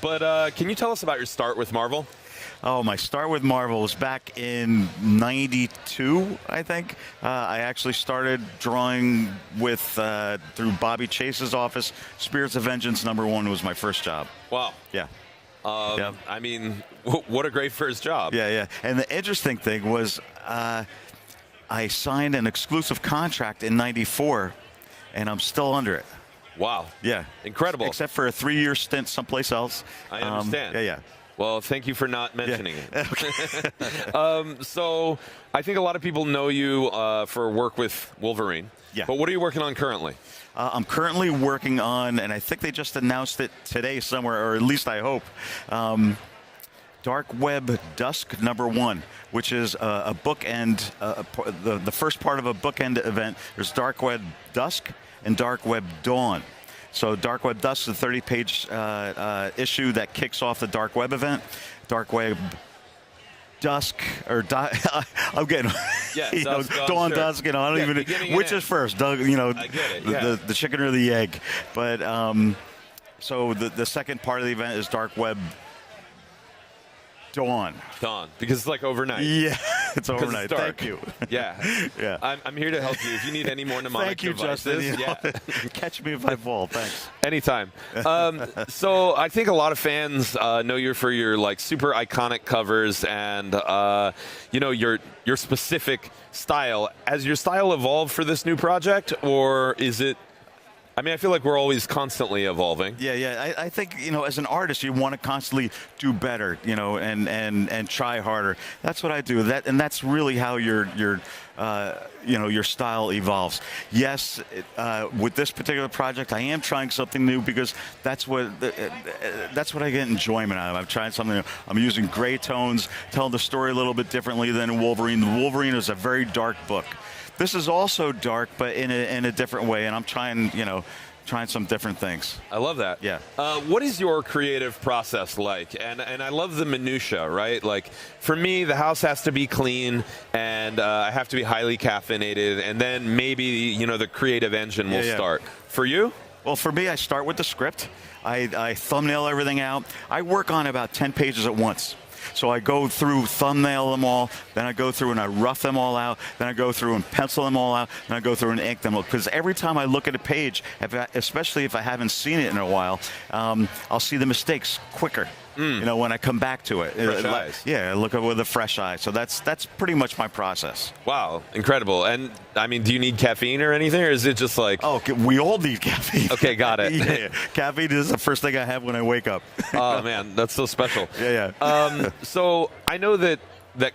But can you tell us about your start with Marvel? Oh, my start with Marvel was back in '92, I think. I actually started drawing with through Bobby Chase's office. Spirits of Vengeance #1 was my first job. Wow. Yeah. I mean, what a great first job. Yeah. And the interesting thing was I signed an exclusive contract in '94, and I'm still under it. Wow. Yeah. Incredible. Except for a 3-year stint someplace else. I understand. Yeah. Well, thank you for not mentioning it. So I think a lot of people know you for work with Wolverine. Yeah. But what are you working on currently? I'm currently working on, and I think they just announced it today somewhere, or at least I hope, Dark Web Dusk #1, which is a bookend, the first part of a bookend event. There's Dark Web Dusk and Dark Web Dawn. So Dark Web Dusk is a 30-page issue that kicks off the Dark Web event. Dark Web Dusk, or I'm getting Dawn, Dusk, I don't even, which is first, I get it, the chicken or the egg. But so the second part of the event is Dark Web Dawn, because it's like overnight. Yeah, it's overnight. It's dark. Thank you. Yeah. I'm here to help you if you need any more mnemonic Thank you, devices. Justin. Catch me if I fall. Thanks. Anytime. So I think a lot of fans know you for your super iconic covers and your specific style. Has your style evolved for this new project, or is it? I mean, I feel like we're always constantly evolving. Yeah. I think, as an artist, you want to constantly do better, and try harder. That's what I do. That's really how your style evolves. Yes, with this particular project, I am trying something new because that's what I get enjoyment out of. I'm trying something new. I'm using gray tones, telling the story a little bit differently than Wolverine. Wolverine is a very dark book. This is also dark, but in a different way, and I'm trying some different things. I love that. Yeah. What is your creative process like? And I love the minutia, right? Like, for me, the house has to be clean, and I have to be highly caffeinated, and then maybe, the creative engine will start. For you? Well, for me, I start with the script. I thumbnail everything out. I work on about 10 pages at once. So I go through, thumbnail them all, then I go through and I rough them all out, then I go through and pencil them all out, then I go through and ink them all. Because every time I look at a page, especially if I haven't seen it in a while, I'll see the mistakes quicker. When I come back to it. Fresh eyes. Yeah, I look at it with a fresh eye. So that's pretty much my process. Wow, incredible. And I mean, do you need caffeine or anything, or is it just like? Oh, we all need caffeine. Okay, got it. Yeah. Caffeine is the first thing I have when I wake up. Oh man, that's so special. Yeah. So I know that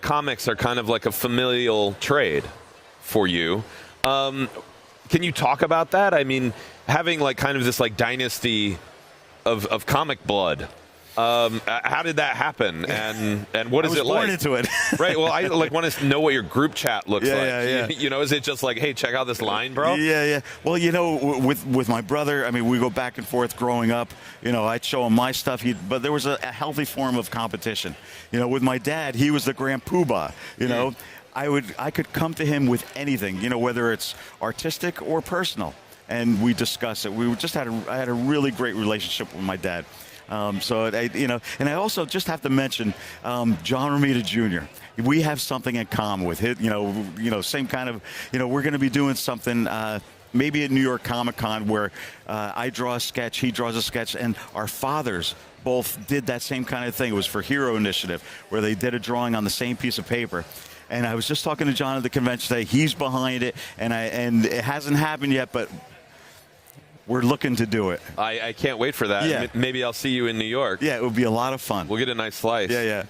comics are kind of like a familial trade for you. Can you talk about that? I mean, having like kind of this like dynasty of comic blood. How did that happen, and what is it like? I was born into it. Right. Well, I want to know what your group chat looks like. Yeah. Is it just like, hey, check out this line, bro? Yeah. Well, with my brother, I mean, we go back and forth growing up. I'd show him my stuff, but there was a healthy form of competition. With my dad, he was the grand poobah. I could come to him with anything. Whether it's artistic or personal, and we discuss it. I had a really great relationship with my dad. And I also just have to mention John Romita Jr. We have something in common with him. Same kind of. We're going to be doing something. Maybe at New York Comic Con where I draw a sketch, he draws a sketch, and our fathers both did that same kind of thing. It was for Hero Initiative, where they did a drawing on the same piece of paper. And I was just talking to John at the convention today. He's behind it, and it hasn't happened yet, but we're looking to do it. I can't wait for that. Yeah. Maybe I'll see you in New York. Yeah, it would be a lot of fun. We'll get a nice slice. Yeah.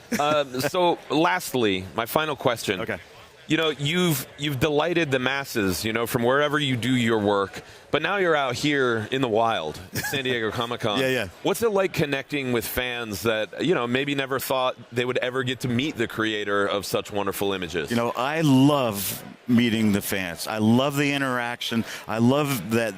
So lastly, my final question. Okay. you know, you've delighted the masses, you know, from wherever you do your work. But now you're out here in the wild, at San Diego Comic-Con. Yeah. What's it like connecting with fans that, you know, maybe never thought they would ever get to meet the creator of such wonderful images? You know, I love meeting the fans. I love the interaction. I love that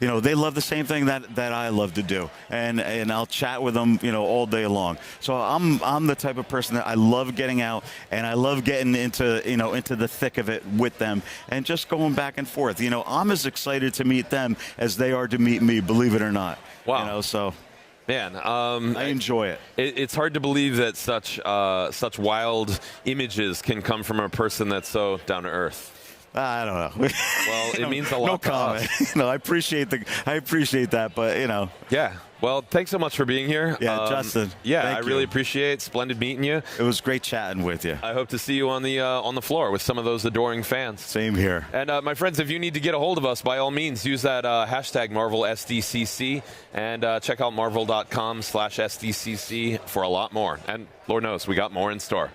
you know, they love the same thing that I love to do, and I'll chat with them, you know, all day long. So I'm the type of person that I love getting out, and I love getting into, you know, into the thick of it with them, and just going back and forth. You know, I'm as excited to meet them as they are to meet me, believe it or not. Wow. You know, so. Man, I enjoy it. It's hard to believe that such wild images can come from a person that's so down to earth. I don't know. Well, it means a lot. No to comment. us. I appreciate that, but you know. Yeah. Well, thanks so much for being here. Yeah, Justin. Yeah, thank I you. really appreciate it. Splendid meeting you. It was great chatting with you. I hope to see you on the floor with some of those adoring fans. Same here. And my friends, if you need to get a hold of us, by all means, use that hashtag MarvelSDCC and check out marvel.com/SDCC for a lot more. And Lord knows, we got more in store.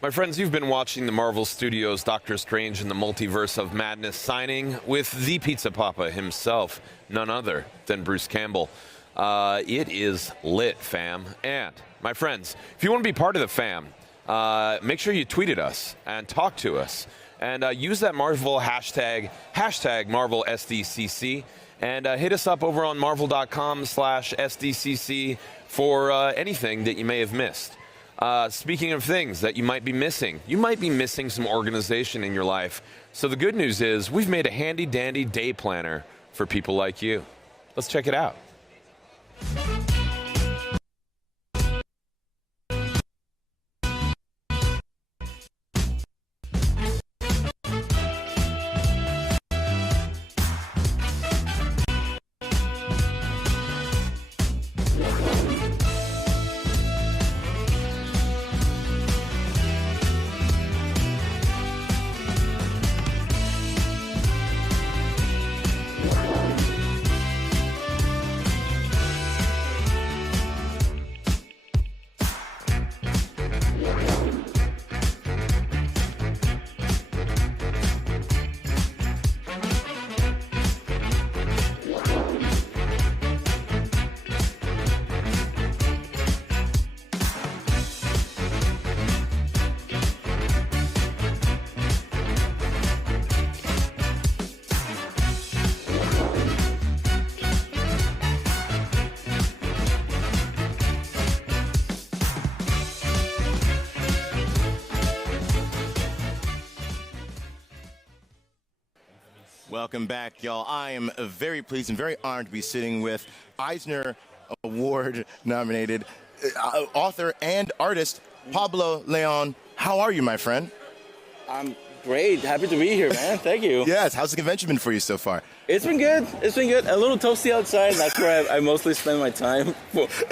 My friends, you've been watching the Marvel Studios Doctor Strange in the Multiverse of Madness signing with the Pizza Papa himself, none other than Bruce Campbell. It is lit, fam. And, my friends, if you want to be part of the fam, make sure you tweet at us and talk to us. And use that Marvel hashtag Marvel SDCC. And hit us up over on marvel.com/SDCC for anything that you may have missed. Speaking of things that you might be missing some organization in your life. So the good news is we've made a handy-dandy day planner for people like you. Let's check it out. Welcome back, y'all. I am very pleased and very honored to be sitting with Eisner Award-nominated author and artist Pablo Leon. How are you, my friend? I'm great. Happy to be here, man. Thank you. Yes. How's the convention been for you so far? It's been good. It's been good. A little toasty outside. That's where I mostly spend my time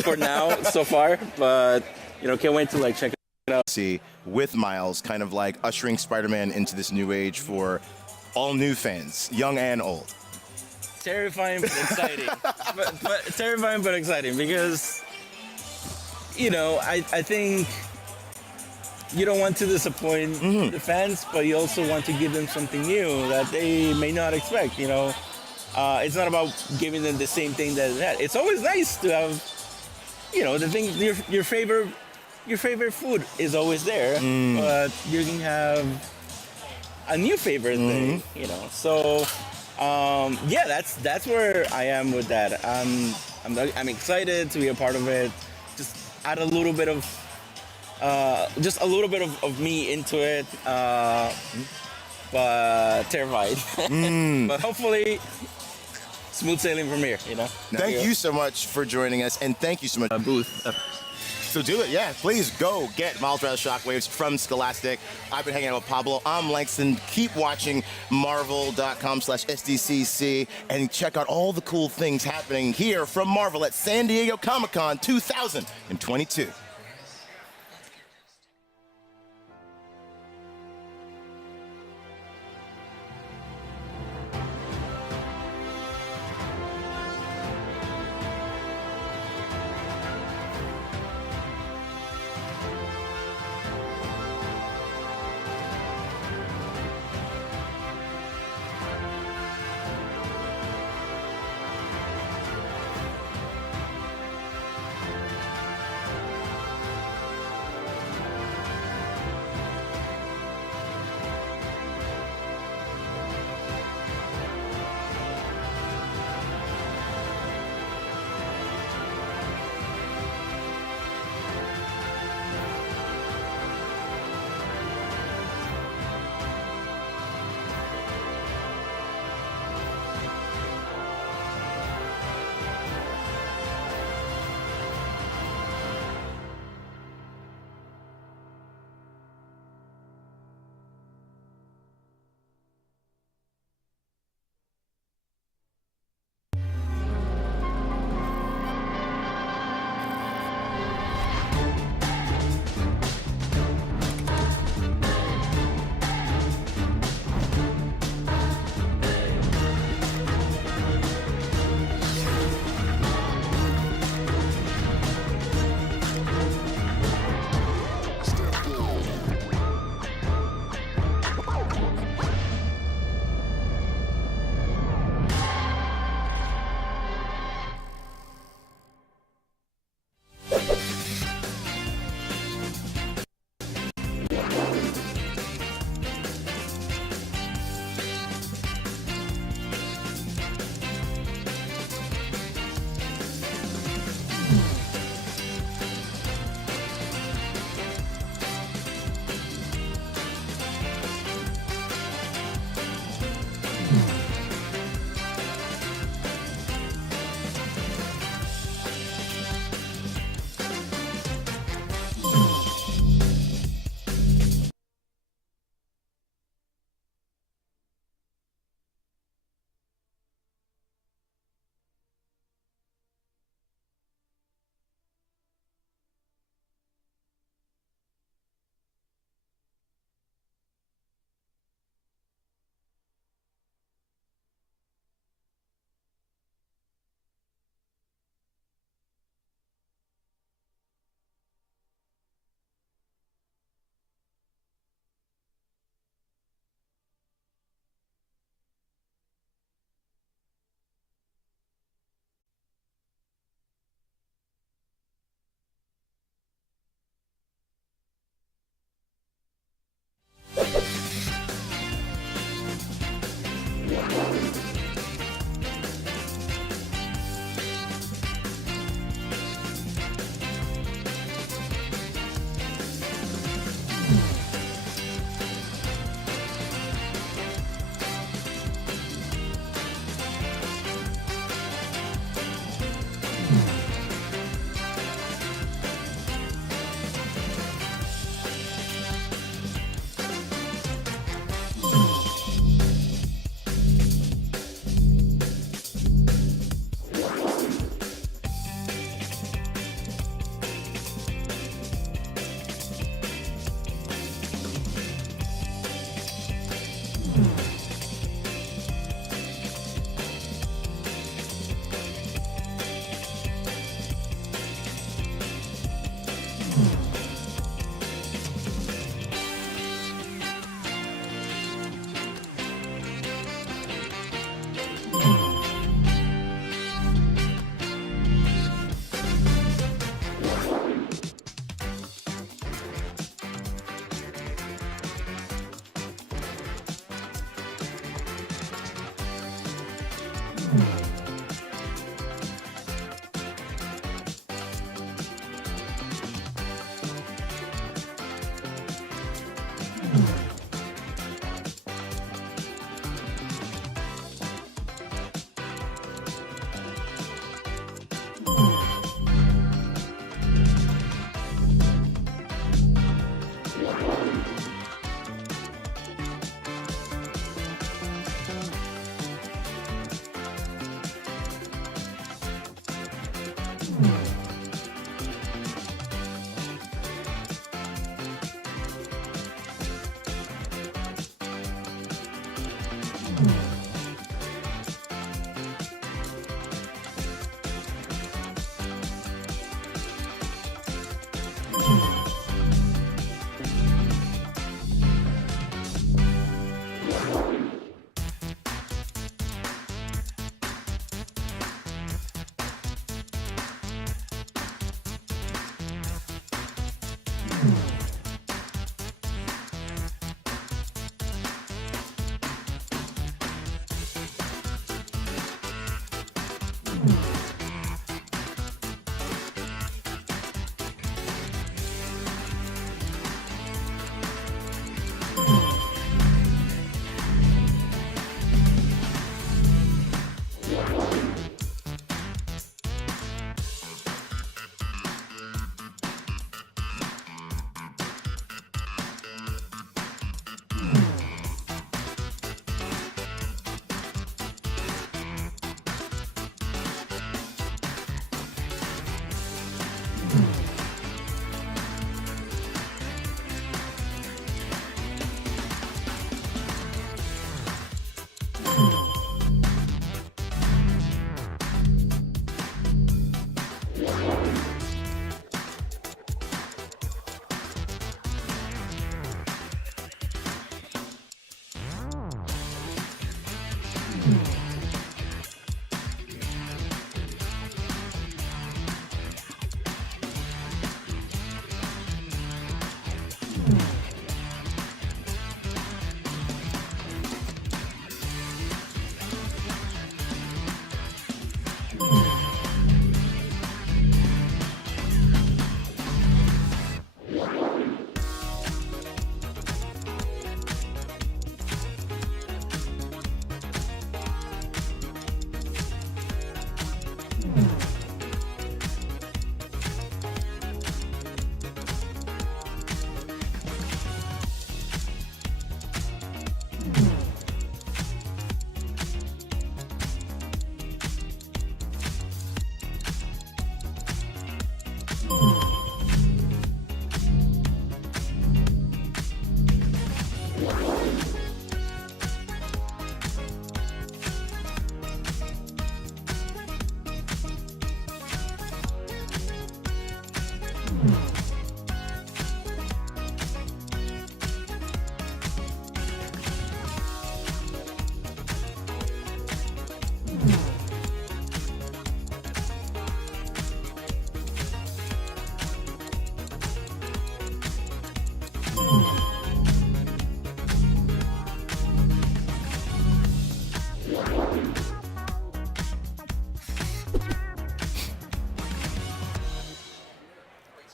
for now so far. But, can't wait to check it out. See, with Miles, kind of like ushering Spider-Man into this new age for all new fans, young and old. Terrifying but exciting. but terrifying but exciting because, I think you don't want to disappoint the fans, but you also want to give them something new that they may not expect. It's not about giving them the same thing that they had. It's always nice to have, the thing your favorite food is always there, but you can have a new favorite thing, So, that's where I am with that. I'm excited to be a part of it. Just add a little bit of me into it, but terrified. But hopefully, smooth sailing from here. Thank you so much for joining us, and thank you so much. Booth. So do it, yeah. Please go get Miles Morales Shockwaves from Scholastic. I've been hanging out with Pablo. I'm Langston. Keep watching marvel.com/SDCC and check out all the cool things happening here from Marvel at San Diego Comic-Con 2022.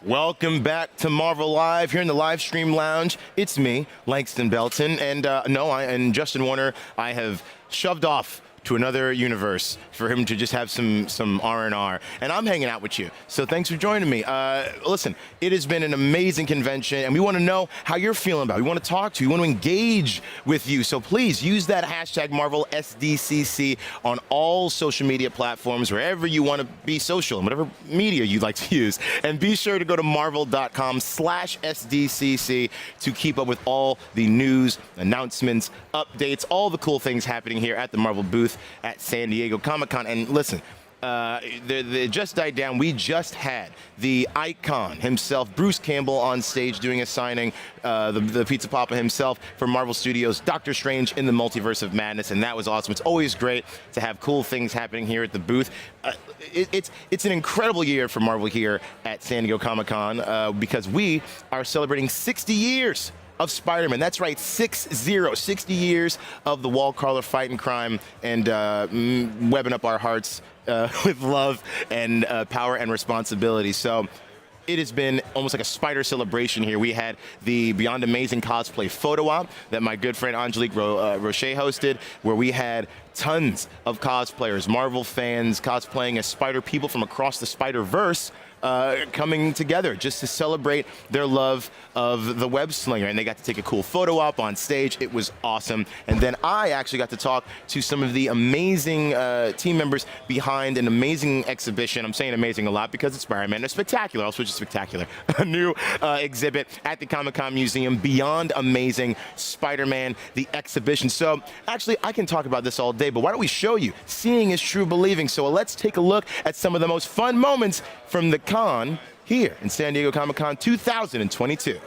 Welcome back to Marvel Live here in the live stream lounge. It's me, Langston Belton, and Justin Warner. I have shoved off to another universe for him to just have some R&R. And I'm hanging out with you. So thanks for joining me. Listen, it has been an amazing convention, and we want to know how you're feeling about it. We want to talk to you. We want to engage with you. So please use that hashtag Marvel SDCC on all social media platforms, wherever you want to be social, and whatever media you'd like to use. And be sure to go to marvel.com/SDCC to keep up with all the news, announcements, updates, all the cool things happening here at the Marvel booth at San Diego Comic-Con. And listen, it just died down. We just had the icon himself, Bruce Campbell, on stage doing a signing, the Pizza Papa himself from Marvel Studios, Doctor Strange in the Multiverse of Madness, and that was awesome. It's always great to have cool things happening here at the booth. It's an incredible year for Marvel here at San Diego Comic-Con because we are celebrating 60 years of Spider-Man. That's right, 60 years of the wall crawler fighting crime and webbing up our hearts with love and power and responsibility. So it has been almost like a spider celebration here. We had the Beyond Amazing cosplay photo op that my good friend Angelique Roche hosted, where we had tons of cosplayers, Marvel fans cosplaying as Spider people from across the Spider-Verse, coming together just to celebrate their love of the web slinger, and they got to take a cool photo op on stage. It was awesome. And then I actually got to talk to some of the amazing team members behind an amazing exhibition. I'm saying amazing a lot because it's Spider-Man. It's spectacular. Also, just spectacular. A new exhibit at the Comic-Con Museum, Beyond Amazing Spider-Man, the exhibition. So actually, I can talk about this all day, but why don't we show you? Seeing is true believing. So let's take a look at some of the most fun moments from the con here in San Diego Comic-Con 2022.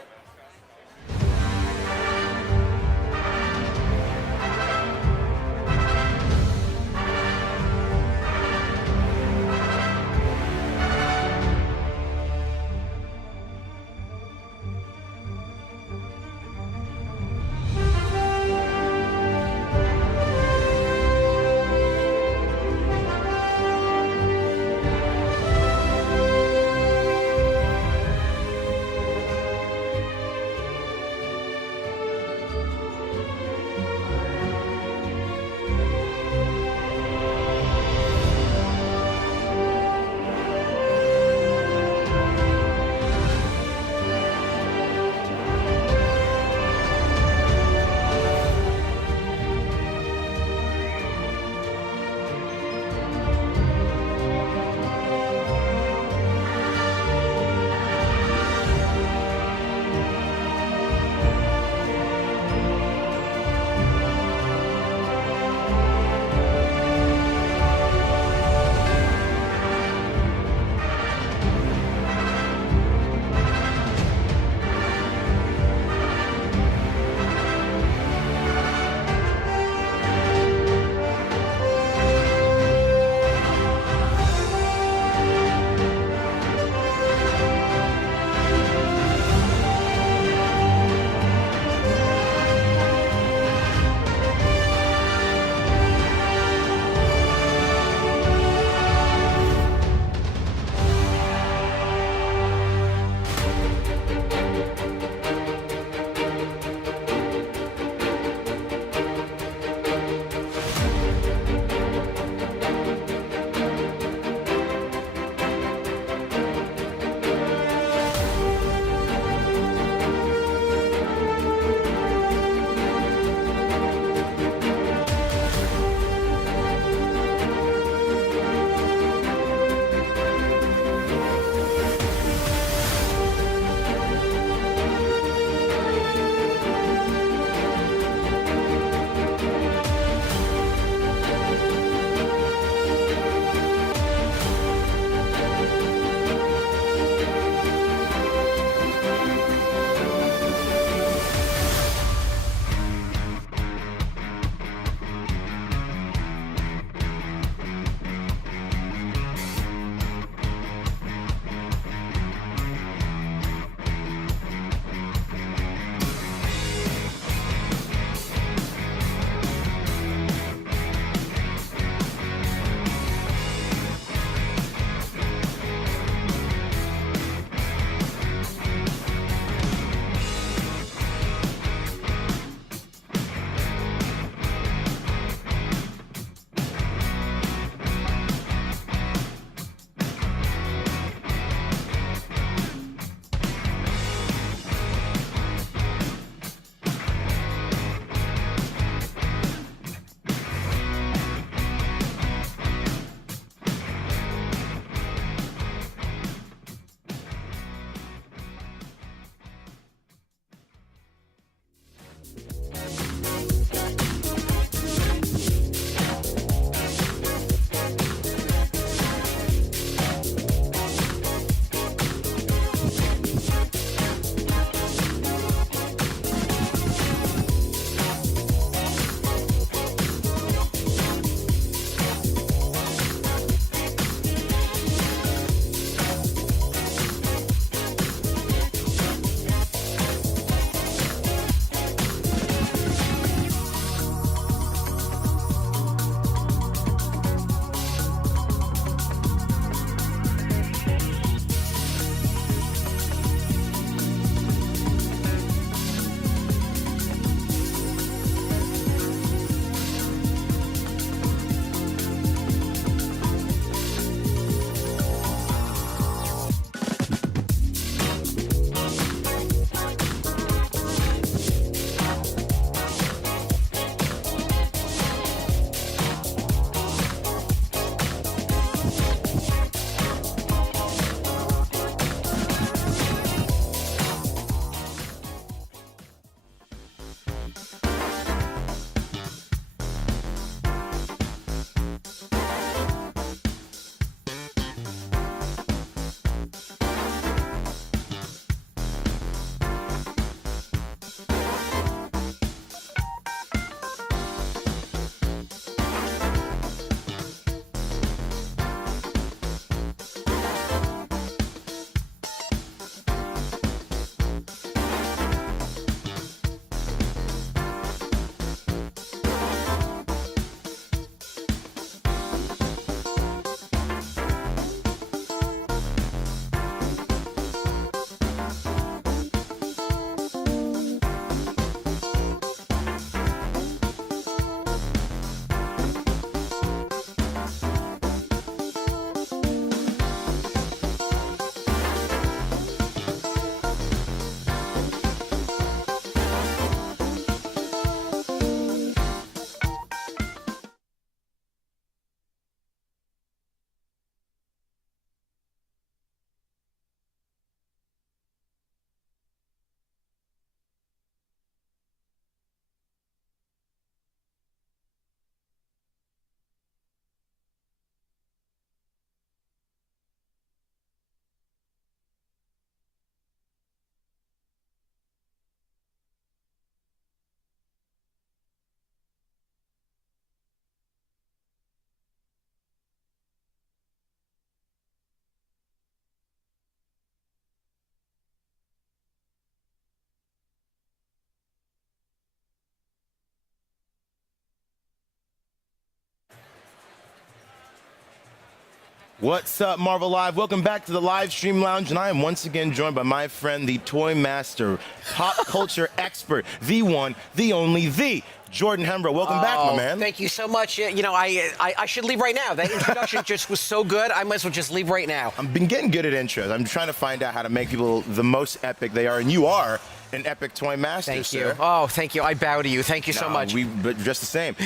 What's up, Marvel Live? Welcome back to the live stream lounge, and I am once again joined by my friend, the toy master, pop culture expert, the one, the only, the Jordan Hembrough. Welcome back, my man. Thank you so much. You know, I should leave right now. That introduction just was so good. I might as well just leave right now. I've been getting good at intros. I'm trying to find out how to make people the most epic they are, and you are an epic toy master, Thank you. sir. Oh, thank you. I bow to you. Thank you so much. But just the same.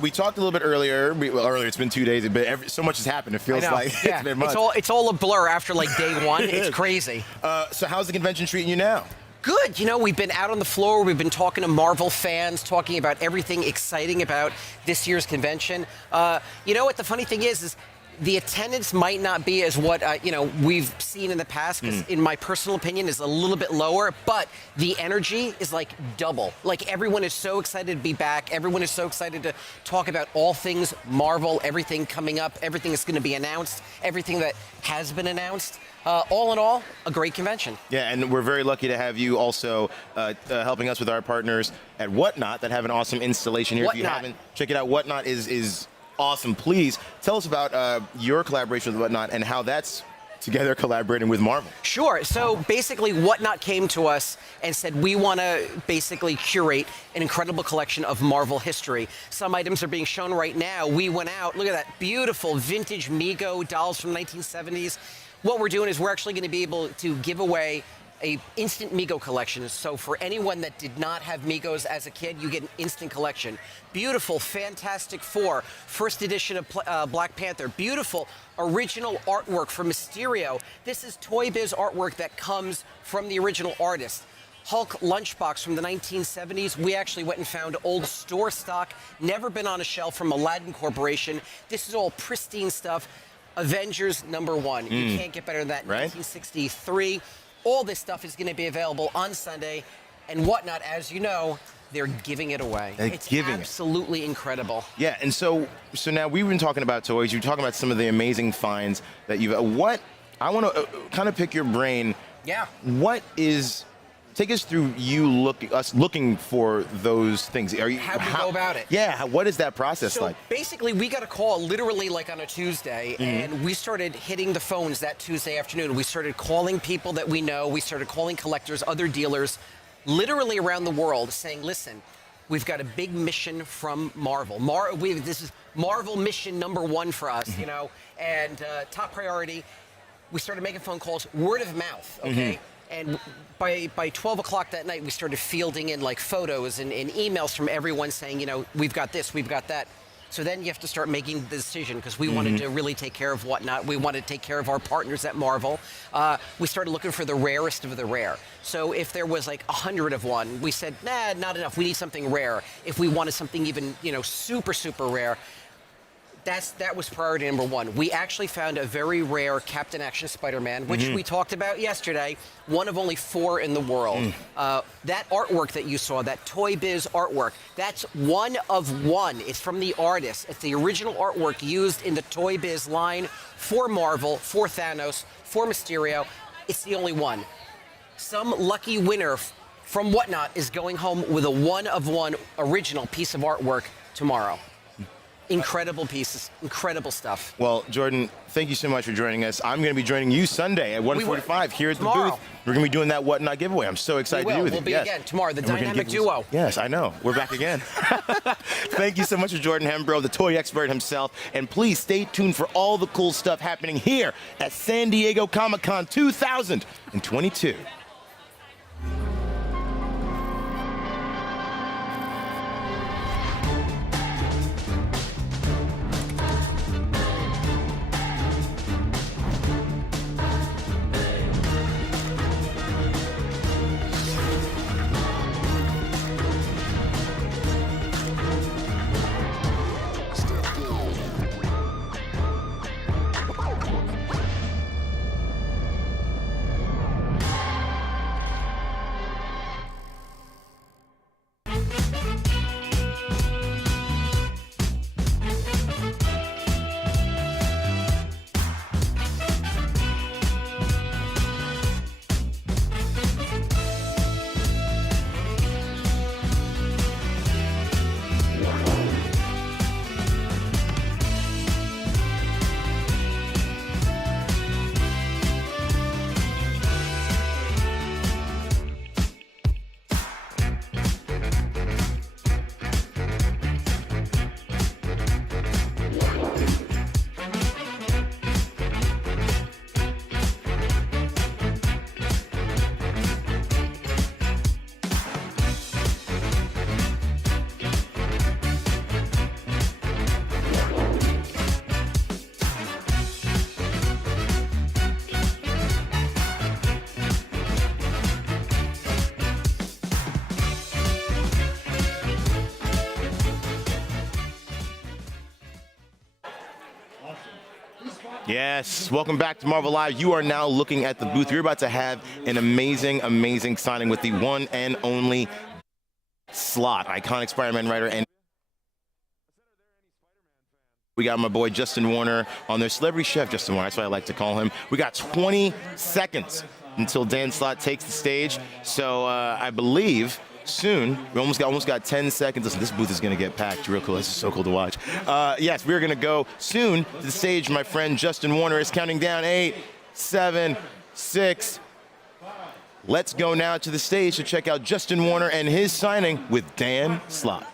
We talked a little bit earlier. Earlier, it's been 2 days, but so much has happened. It feels like it's been months. It's all a blur after like day one. It's crazy. So how's the convention treating you now? Good. You know, we've been out on the floor. We've been talking to Marvel fans, talking about everything exciting about this year's convention. You know what the funny thing is the attendance might not be as what we've seen in the past, because in my personal opinion is a little bit lower, but the energy is like double. Like everyone is so excited to be back. Everyone is so excited to talk about all things Marvel, everything coming up, everything that's going to be announced, everything that has been announced. All in all, a great convention. Yeah, and we're very lucky to have you also helping us with our partners at Whatnot that have an awesome installation here. Whatnot. If you haven't, check it out. Whatnot is awesome. Please tell us about your collaboration with Whatnot and how that's together collaborating with Marvel. Sure. So basically, Whatnot came to us and said, we want to basically curate an incredible collection of Marvel history. Some items are being shown right now. We went out, look at that beautiful vintage Mego dolls from the 1970s. What we're doing is we're actually going to be able to give away a instant Mego collection. So for anyone that did not have Megos as a kid, you get an instant collection. Beautiful Fantastic Four, first edition of Black Panther. Beautiful original artwork from Mysterio. This is Toy Biz artwork that comes from the original artist. Hulk lunchbox from the 1970s. We actually went and found old store stock, never been on a shelf, from Aladdin Corporation. This is all pristine stuff. Avengers #1. You can't get better than that. Right? 1963. All this stuff is going to be available on Sunday, and Whatnot, as you know, they're giving it away. It's absolutely incredible. Yeah, and so now we've been talking about toys. You're talking about some of the amazing finds that you've. I want to kind of pick your brain. Yeah. Take us through us looking for those things. How do you go about it? Yeah, what is that process like? Basically, we got a call literally like on a Tuesday, and we started hitting the phones that Tuesday afternoon. We started calling people that we know. We started calling collectors, other dealers, literally around the world, saying, listen, we've got a big mission from Marvel. This is Marvel mission #1 for us, you know, and top priority. We started making phone calls, word of mouth, okay? And by 12 o'clock that night, we started fielding in like photos and emails from everyone saying, you know, we've got this, we've got that. So then you have to start making the decision, because we wanted to really take care of Whatnot. We wanted to take care of our partners at Marvel. We started looking for the rarest of the rare. So if there was like 100 of one, we said, nah, not enough. We need something rare. If we wanted something even, you know, super, super rare, that was priority #1. We actually found a very rare Captain Action Spider-Man, which we talked about yesterday, one of only 4 in the world. That artwork that you saw, that Toy Biz artwork, that's one of one. It's from the artist. It's the original artwork used in the Toy Biz line for Marvel, for Thanos, for Mysterio. It's the only one. Some lucky winner from Whatnot is going home with a one of one original piece of artwork tomorrow. Incredible pieces, incredible stuff. Well, Jordan, thank you so much for joining us. I'm going to be joining you Sunday at 1:45 here at the booth. We're going to be doing that Whatnot giveaway. I'm so excited to be with you. We'll be again tomorrow, the dynamic duo. Yes, I know. We're back again. Thank you so much for Jordan Hembrough, the toy expert himself. And please stay tuned for all the cool stuff happening here at San Diego Comic-Con 2022. Yes, welcome back to Marvel Live. You are now looking at the booth. You're about to have an amazing, amazing signing with the one and only Slott, iconic Spider-Man writer. And we got my boy Justin Warner on there, Celebrity Chef Justin Warner, that's what I like to call him. We got 20 seconds until Dan Slott takes the stage. So I believe soon, we almost got 10 seconds. Listen, this booth is going to get packed real cool. This is so cool to watch. Yes, we're going to go soon to the stage. My friend Justin Warner is counting down 8, 7, 6. Let's go now to the stage to check out Justin Warner and his signing with Dan Slott.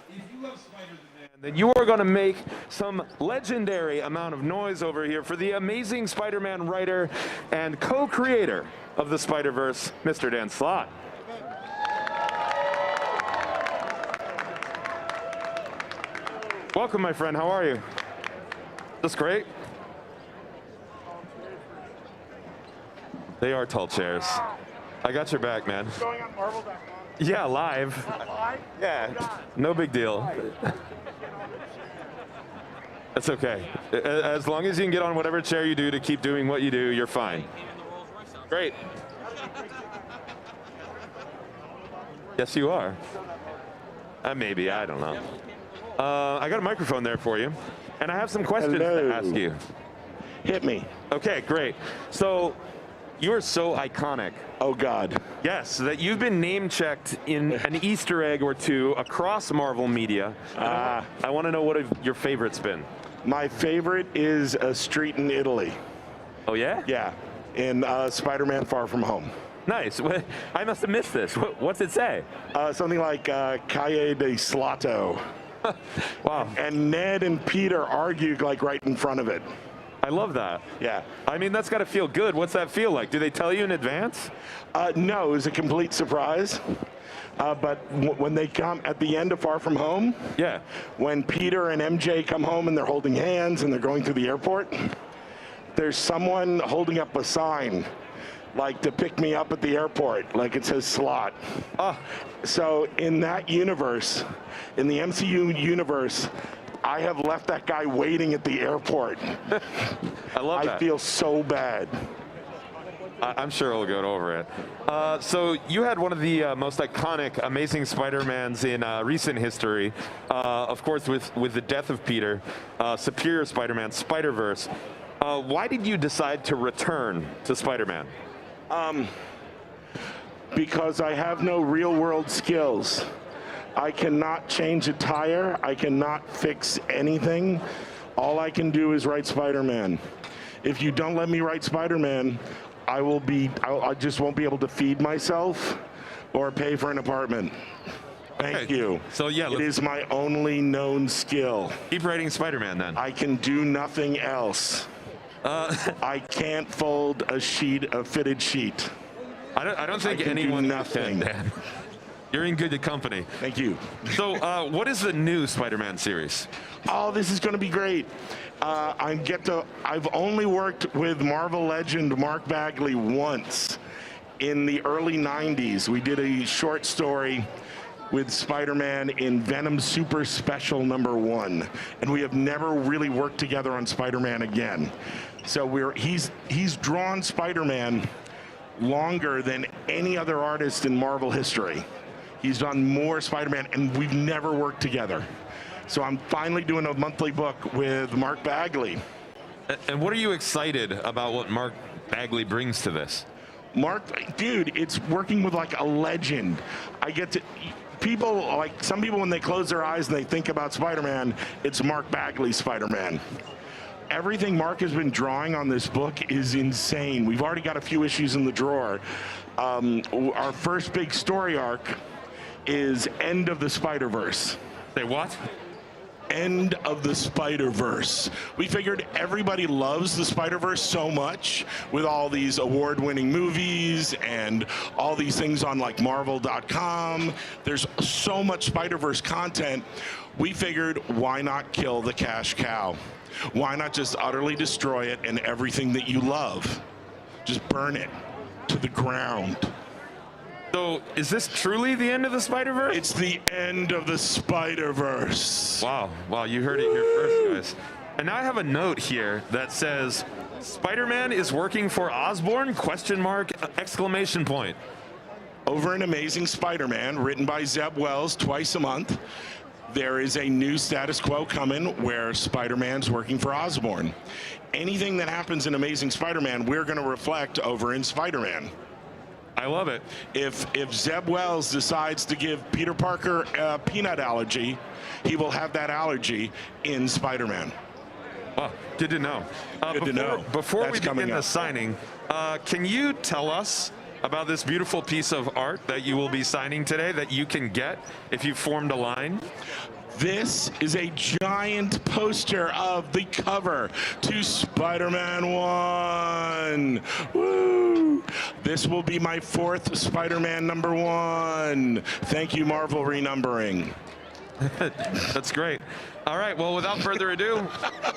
That you are going to make some legendary amount of noise over here for the amazing Spider-Man writer and co-creator of the Spider-Verse, Mr. Dan Slott. Welcome, my friend. How are you? That's great. They are tall chairs. I got your back, man. Going on Marvel.com. Yeah, live. Live? Yeah, no big deal. That's okay. As long as you can get on whatever chair you do to keep doing what you do, you're fine. Great. Yes, you are. Maybe, I don't know. I got a microphone there for you, and I have some questions to ask you. Hit me. Okay, great. So, you are so iconic. Oh, God. Yes, that you've been name-checked in an Easter egg or two across Marvel media. I want to know what your favorite's been. My favorite is a street in Italy. Oh, yeah? Yeah, in Spider-Man Far From Home. Nice. I must have missed this. What's it say? Something like Calle de Slotto. Wow. And Ned and Peter argue like right in front of it. I love that. Yeah. I mean, that's got to feel good. What's that feel like? Do they tell you in advance? No, it was a complete surprise. But when they come at the end of Far From Home, yeah, when Peter and MJ come home and they're holding hands and they're going through the airport, there's someone holding up a sign like to pick me up at the airport, like it says Slott. So in that universe, in the MCU universe, I have left that guy waiting at the airport. I love that. I feel so bad. I'm sure he'll get over it. So you had one of the most iconic Amazing Spider-Mans in recent history. Of course, with the death of Peter, Superior Spider-Man, Spider-Verse. Why did you decide to return to Spider-Man? Because I have no real-world skills. I cannot change a tire. I cannot fix anything. All I can do is write Spider-Man. If you don't let me write Spider-Man, I just won't be able to feed myself or pay for an apartment. Thank you. So yeah, it is my only known skill. Keep writing Spider-Man then. I can do nothing else. I can't fold a fitted sheet. I don't think anyone do nothing. can. You're in good company. Thank you. So, what is the new Spider-Man series? Oh, this is going to be great. I've only worked with Marvel legend Mark Bagley once in the early 90s. We did a short story with Spider-Man in Venom Super Special #1, and we have never really worked together on Spider-Man again. So he's drawn Spider-Man longer than any other artist in Marvel history. He's done more Spider-Man, and we've never worked together. So I'm finally doing a monthly book with Mark Bagley. And what are you excited about what Mark Bagley brings to this? Mark, dude, it's working with like a legend. Some people when they close their eyes and they think about Spider-Man, it's Mark Bagley's Spider-Man. Everything Mark has been drawing on this book is insane. We've already got a few issues in the drawer. Our first big story arc is End of the Spider-Verse. Say what? End of the Spider-Verse. We figured everybody loves the Spider-Verse so much with all these award-winning movies and all these things on like Marvel.com. There's so much Spider-Verse content. We figured, why not kill the cash cow? Why not just utterly destroy it and everything that you love? Just burn it to the ground. So, is this truly the end of the Spider-Verse? It's the end of the Spider-Verse. Wow, you heard it here first, guys. And now I have a note here that says, Spider-Man is working for Osborn? Question mark, exclamation point. Over in Amazing Spider-Man, written by Zeb Wells twice a month, there is a new status quo coming where Spider-Man's working for Osborn. Anything that happens in Amazing Spider-Man, we're going to reflect over in Spider-Man. I love it. If Zeb Wells decides to give Peter Parker a peanut allergy, he will have that allergy in Spider-Man. Oh, good to know. Good to know. Before That's we begin coming the up. signing, can you tell us about this beautiful piece of art that you will be signing today that you can get if you formed a line? This is a giant poster of the cover to Spider-Man 1. Woo! This will be my 4th Spider-Man #1. Thank you, Marvel Renumbering. That's great. All right, well, without further ado,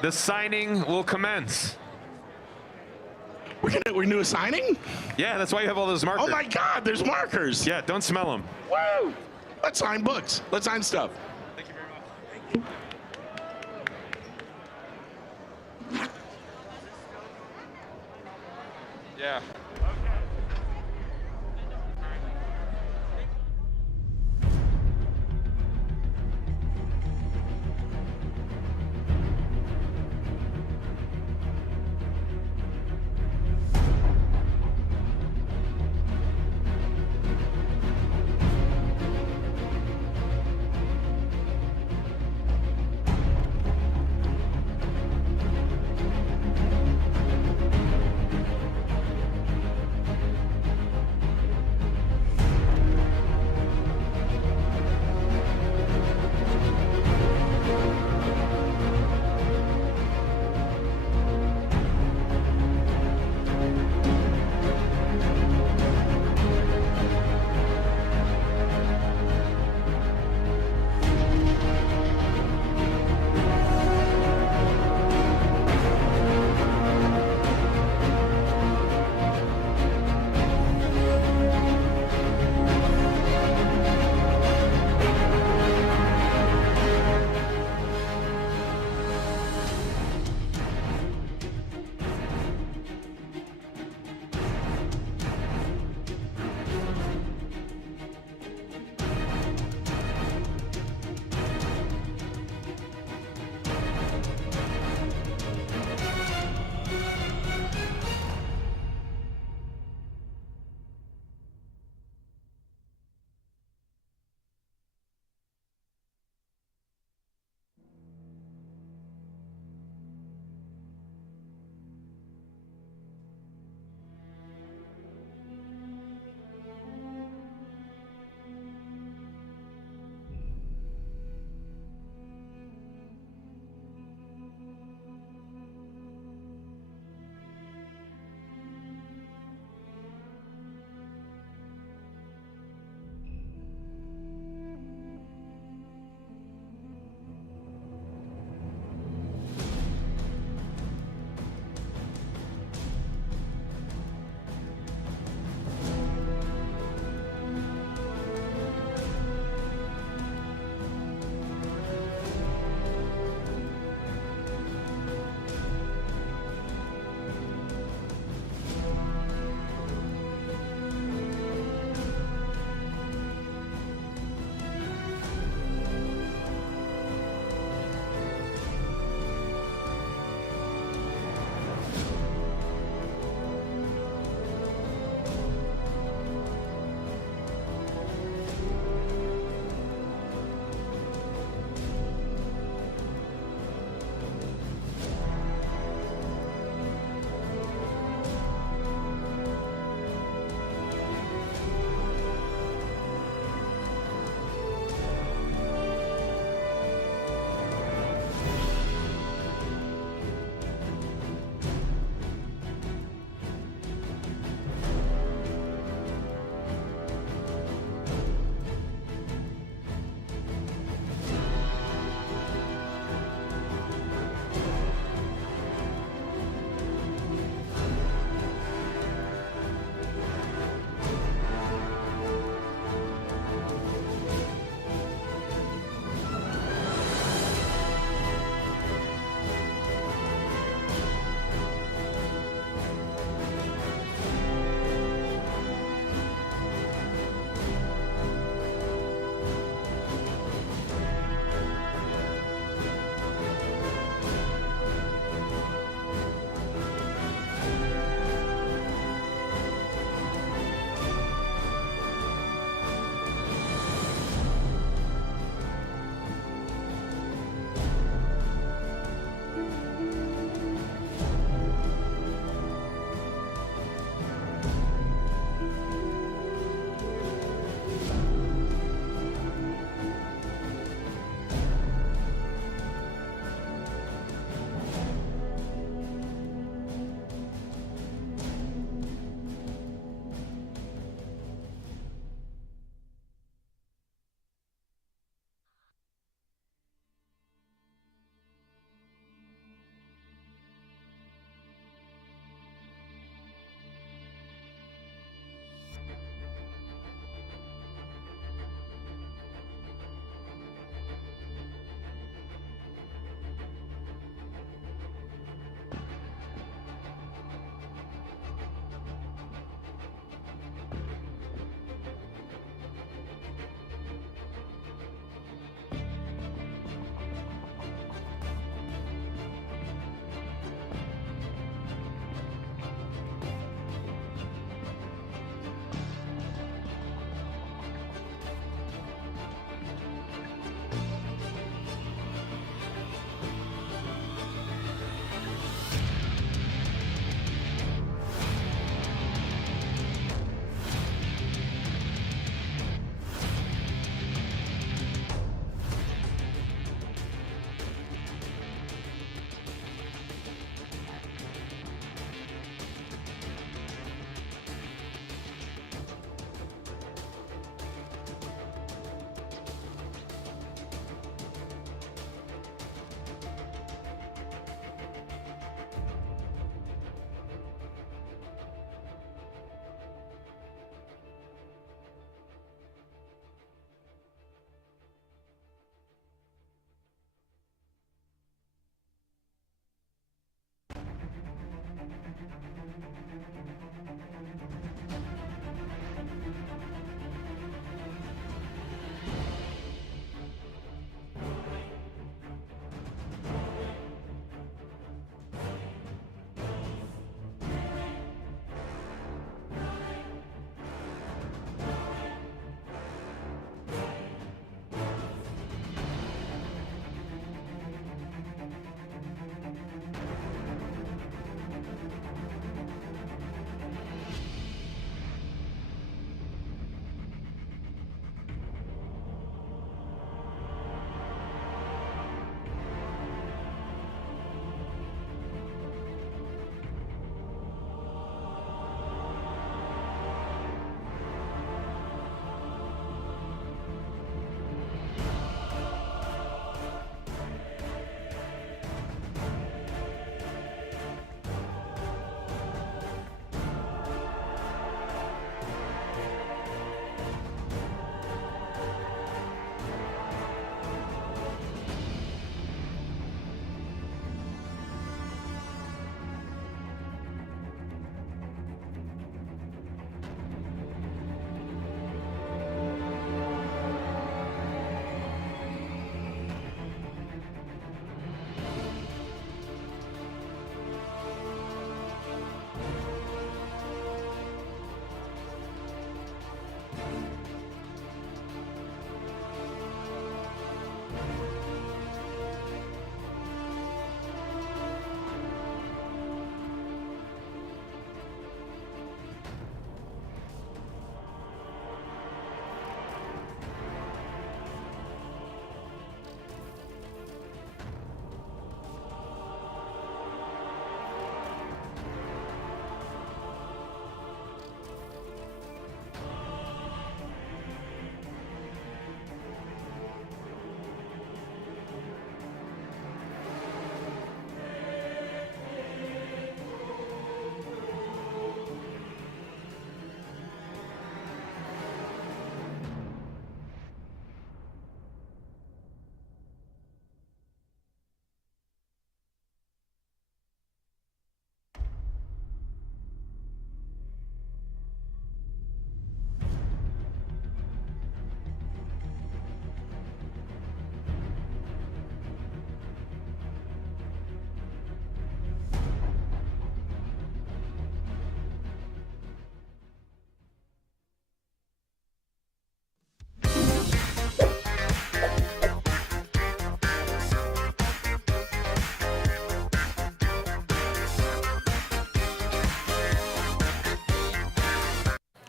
the signing will commence. We're gonna do a signing? Yeah, that's why you have all those markers. Oh my God, there's markers. Yeah, don't smell them. Woo! Let's sign books. Let's sign stuff. Yeah.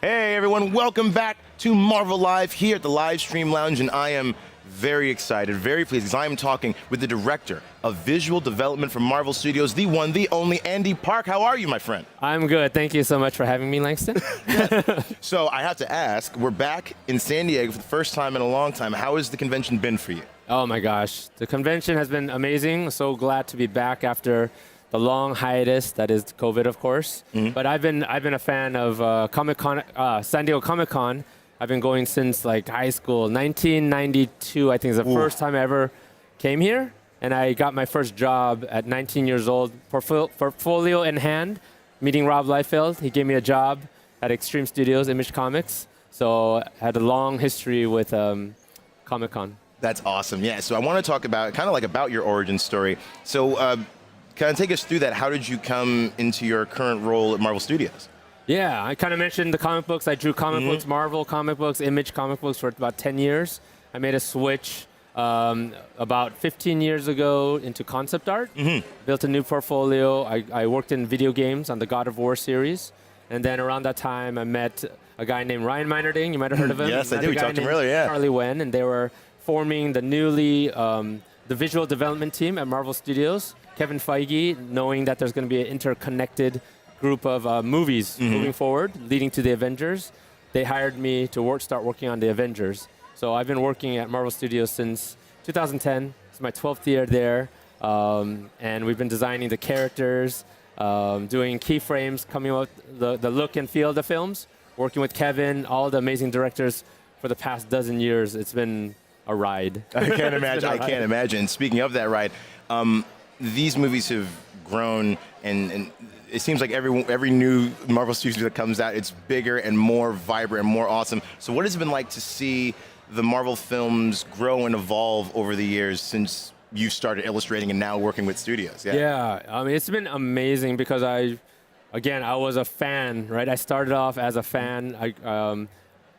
Hey everyone, welcome back to Marvel Live here at the Live Stream Lounge, and I am very excited, very pleased, because I am talking with the director of visual development from Marvel Studios, the one, the only Andy Park. How are you, my friend? I'm good. Thank you so much for having me, Langston. So I have to ask, we're back in San Diego for the first time in a long time. How has the convention been for you? Oh my gosh, the convention has been amazing. So glad to be back after the long hiatus that is COVID, of course. But I've been a fan of Comic-Con, San Diego Comic-Con. I've been going since like high school. 1992, I think, is the first time I ever came here. And I got my first job at 19 years old, portfolio in hand, meeting Rob Liefeld. He gave me a job at Extreme Studios, Image Comics. So I had a long history with Comic-Con. That's awesome. Yeah, so I want to talk about, kind of like about your origin story. So kind of take us through that. How did you come into your current role at Marvel Studios? Yeah, I kind of mentioned the comic books. I drew comic books, Marvel comic books, Image comic books for about 10 years. I made a switch about 15 years ago into concept art, built a new portfolio. I worked in video games on the God of War series. And then around that time, I met a guy named Ryan Meinerding. You might have heard of him. Yes, I did. We talked to him earlier, yeah. Charlie Wen, and they were forming the newly, the visual development team at Marvel Studios. Kevin Feige, knowing that there's going to be an interconnected group of movies moving forward, leading to the Avengers, they hired me to start working on the Avengers. So I've been working at Marvel Studios since 2010. It's my 12th year there, and we've been designing the characters, doing keyframes, coming up with the look and feel of the films, working with Kevin, all the amazing directors for the past dozen years. It's been a ride. I can't imagine. I can't imagine. Speaking of that ride, these movies have grown, and it seems like every new Marvel Studios that comes out, it's bigger and more vibrant and more awesome. So what has it been like to see the Marvel films grow and evolve over the years since you started illustrating and now working with studios? Yeah, I mean, it's been amazing because I was a fan, right? I started off as a fan.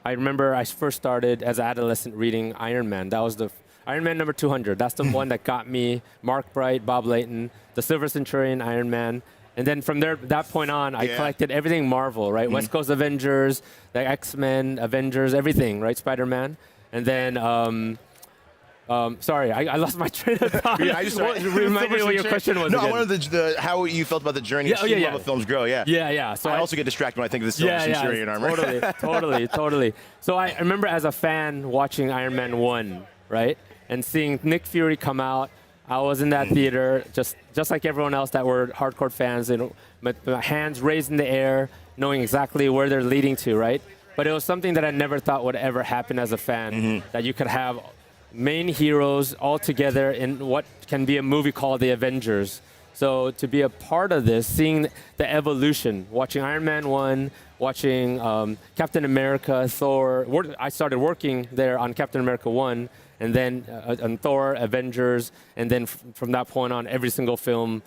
I remember I first started as an adolescent reading Iron Man. That was the Iron Man number 200. That's the one that got me. Mark Bright, Bob Layton, the Silver Centurion, Iron Man. And then from that point on, I collected everything Marvel, right? West Coast Avengers, the X-Men, Avengers, everything, right? Spider-Man. And then, sorry, I lost my train of thought. Yeah, I just remind me what your question was. No, again. I wanted how you felt about the journey of seeing Marvel films grow. Yeah. Yeah. So I also get distracted when I think of the Silver Centurion armor. Totally. So I remember as a fan watching Iron Man 1, right? And seeing Nick Fury come out. I was in that theater, just like everyone else that were hardcore fans, my hands raised in the air, knowing exactly where they're leading to, right? But it was something that I never thought would ever happen as a fan, that you could have main heroes all together in what can be a movie called The Avengers. So to be a part of this, seeing the evolution, watching Iron Man 1, watching Captain America, Thor. I started working there on Captain America 1, and then on Thor, Avengers, and then from that point on, every single film,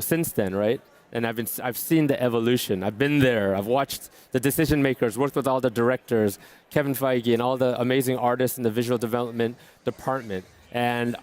since then, right? And I've seen the evolution. I've been there. I've watched the decision makers, worked with all the directors, Kevin Feige, and all the amazing artists in the visual development department. And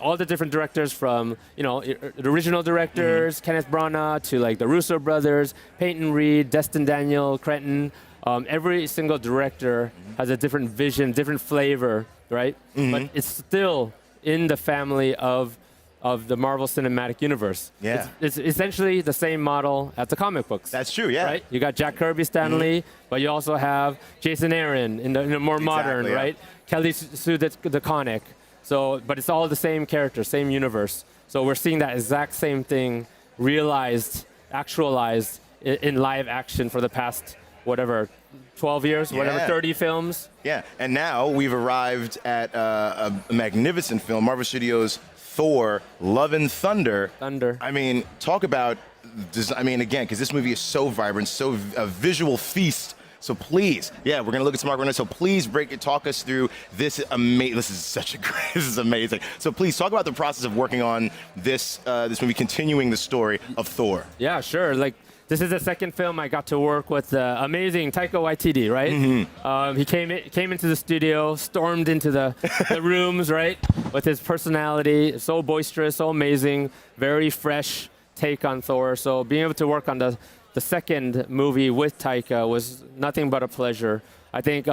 all the different directors from the original directors, Kenneth Branagh, to like the Russo brothers, Peyton Reed, Destin Daniel, Cretton. Every single director has a different vision, different flavor, right? But it's still in the family of the Marvel Cinematic Universe. Yeah. It's essentially the same model as the comic books. That's true, yeah. Right? You got Jack Kirby, Stan Lee, but you also have Jason Aaron in the more modern, right? Kelly Sue DeConnick. So, but it's all the same character, same universe. So we're seeing that exact same thing realized, actualized in live action for the past, 12 years, 30 films. Yeah, and now we've arrived at a magnificent film, Marvel Studios' Thor, Love and Thunder. I mean, talk about, again, because this movie is so vibrant, so a visual feast. So please, we're going to look at some artwork. So please talk us through this. This is amazing. So please talk about the process of working on this movie, continuing the story of Thor. Yeah, sure. This is the second film I got to work with amazing Taika Waititi, right? He came into the studio, stormed into the rooms, right? With his personality, so boisterous, so amazing, very fresh take on Thor. So being able to work on the the second movie with Taika was nothing but a pleasure. I think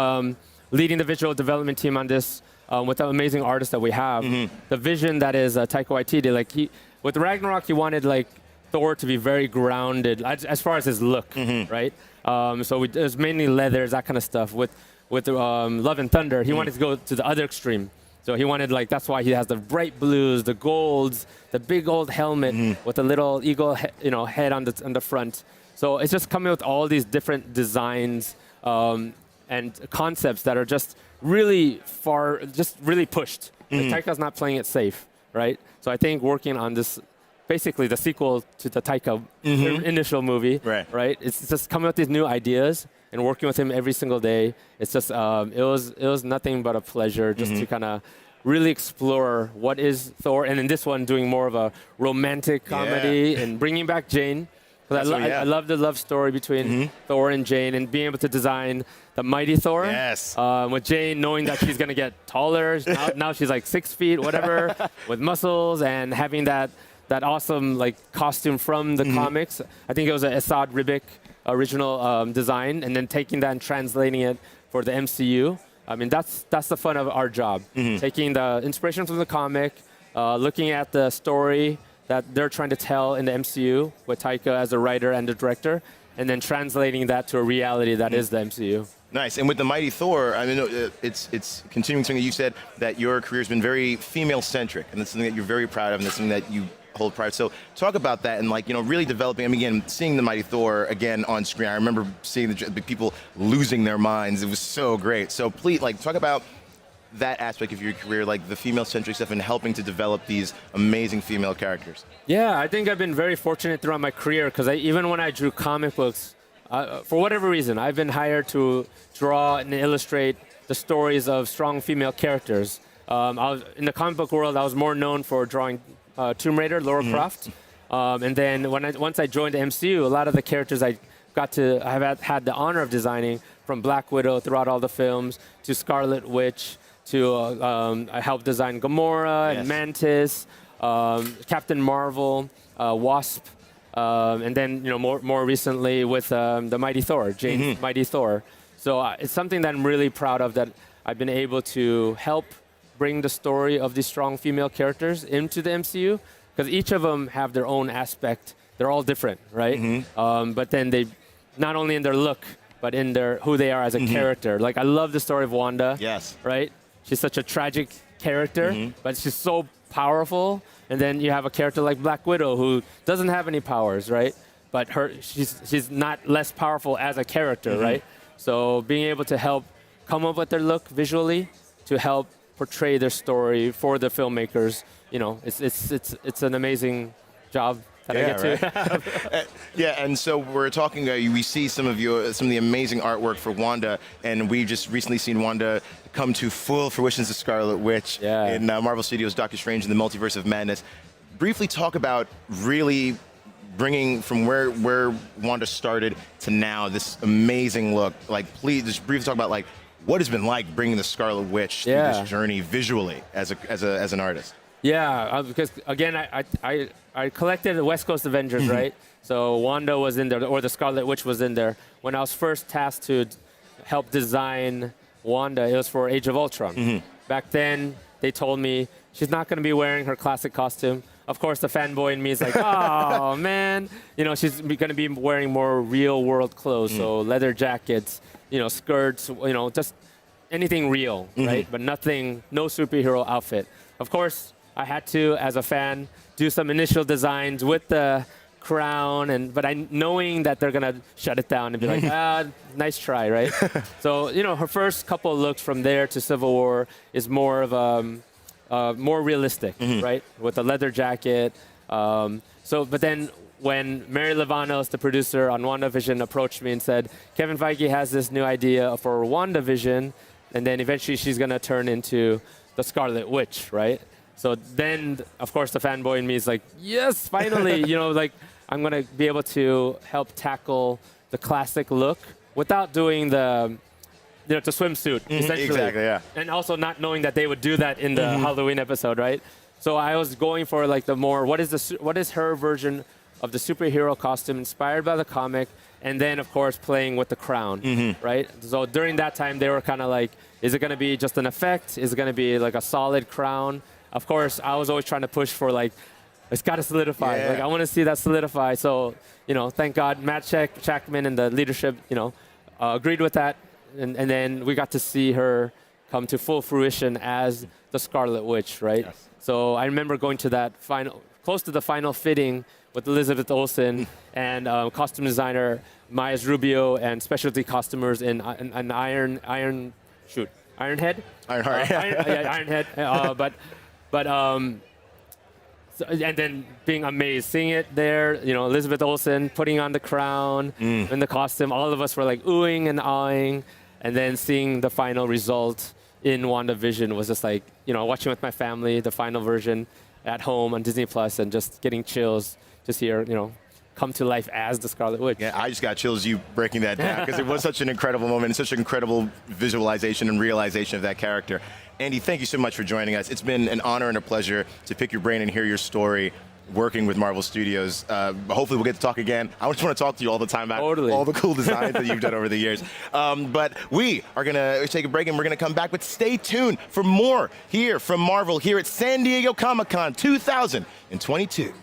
leading the visual development team on this with the amazing artists that we have, the vision that is Taika Waititi, like with Ragnarok, he wanted like Thor to be very grounded as far as his look, right? So it was mainly leathers, that kind of stuff. With Love and Thunder, he wanted to go to the other extreme. So he wanted, like, that's why he has the bright blues, the golds, the big old helmet with a little eagle, head on the front. So it's just coming with all these different designs and concepts that are just really really pushed. Like, Taika's not playing it safe, right? So I think working on this, basically the sequel to the Taika initial movie, right? It's just coming up with these new ideas and working with him every single day. It's just, it was nothing but a pleasure just to kind of really explore what is Thor, and in this one doing more of a romantic comedy and bringing back Jane. I love the love story between Thor and Jane, and being able to design the mighty Thor. Yes. With Jane knowing that she's going to get taller. Now she's like 6 feet, whatever, with muscles, and having that awesome like costume from the comics. I think it was a Esad Ribic original design, and then taking that and translating it for the MCU. I mean, that's the fun of our job. Taking the inspiration from the comic, looking at the story that they're trying to tell in the MCU with Taika as a writer and the director, and then translating that to a reality that is the MCU. Nice. And with the Mighty Thor, I mean, it's continuing something that you said, that your career has been very female-centric, and that's something that you're very proud of, and that's something that you hold pride. So talk about that and, like, really developing. I mean, again, seeing the Mighty Thor again on screen, I remember seeing the people losing their minds. It was so great. So please, like, talk about that aspect of your career, like the female-centric stuff, and helping to develop these amazing female characters. Yeah, I think I've been very fortunate throughout my career, because even when I drew comic books, for whatever reason, I've been hired to draw and illustrate the stories of strong female characters. In the comic book world, I was more known for drawing Tomb Raider, Lara Croft. And then once I joined the MCU, a lot of the characters I have had the honor of designing, from Black Widow throughout all the films to Scarlet Witch, to I helped design Gamora and Mantis, Captain Marvel, Wasp, and then more recently with the Mighty Thor, Jane's Mighty Thor. So it's something that I'm really proud of, that I've been able to help bring the story of these strong female characters into the MCU, because each of them have their own aspect. They're all different, right? But then they, not only in their look, but in who they are as a character. Like, I love the story of Wanda. Yes. Right? She's such a tragic character, but she's so powerful. And then you have a character like Black Widow, who doesn't have any powers, right? But she's not less powerful as a character, right? So being able to help come up with their look visually, to help portray their story for the filmmakers, it's an amazing job that I get to. Yeah, and so we're talking. We see some of the amazing artwork for Wanda, and we just recently seen Wanda come to full fruition as the Scarlet Witch in Marvel Studios' Doctor Strange in the Multiverse of Madness. Briefly talk about really bringing from where Wanda started to now this amazing look. Like, please just briefly talk about, like, what it's been like bringing the Scarlet Witch through this journey visually as an artist. Yeah, because again, I collected the West Coast Avengers, right? So Wanda was in there, or the Scarlet Witch was in there. When I was first tasked to help design Wanda, it was for Age of Ultron. Back then, they told me she's not going to be wearing her classic costume. Of course, the fanboy in me is like, oh, man. She's going to be wearing more real-world clothes, so leather jackets, skirts, just anything real, right? But no superhero outfit. Of course, I had to, as a fan, do some initial designs with the crown, but knowing that they're gonna shut it down and be like, nice try, right? So her first couple of looks from there to Civil War is more of more realistic, right? With a leather jacket. But then when Mary Lavanos, the producer on WandaVision, approached me and said, Kevin Feige has this new idea for WandaVision, and then eventually she's gonna turn into the Scarlet Witch, right? So then, of course, the fanboy in me is like, yes, finally, I'm going to be able to help tackle the classic look without doing the swimsuit, essentially. Exactly, yeah. And also not knowing that they would do that in the Halloween episode, right? So I was going for, like, the more, what is her version of the superhero costume inspired by the comic, and then of course playing with the crown, right? So during that time, they were kind of like, is it going to be just an effect? Is it going to be like a solid crown? Of course, I was always trying to push for like, it's got to solidify. Yeah. Like I want to see that solidify. So, you know, thank God Matt Shackman and the leadership, you know, agreed with that. And then we got to see her come to full fruition as the Scarlet Witch, right? Yes. So I remember going to that close to the final fitting with Elizabeth Olsen and costume designer Myers Rubio and specialty costumers in Ironhead. Ironhead. And then being amazed, seeing it there, you know, Elizabeth Olsen putting on the crown and the costume, all of us were like oohing and awing, and then seeing the final result in WandaVision was just like, you know, watching with my family, the final version at home on Disney Plus, and just getting chills to see her, you know, come to life as the Scarlet Witch. Yeah, I just got chills you breaking that down because it was such an incredible moment and such an incredible visualization and realization of that character. Andy, thank you so much for joining us. It's been an honor and a pleasure to pick your brain and hear your story working with Marvel Studios. Hopefully we'll get to talk again. I just want to talk to you all the time about all the cool designs that you've done over the years. But we are going to take a break and we're going to come back, but stay tuned for more here from Marvel here at San Diego Comic-Con 2022.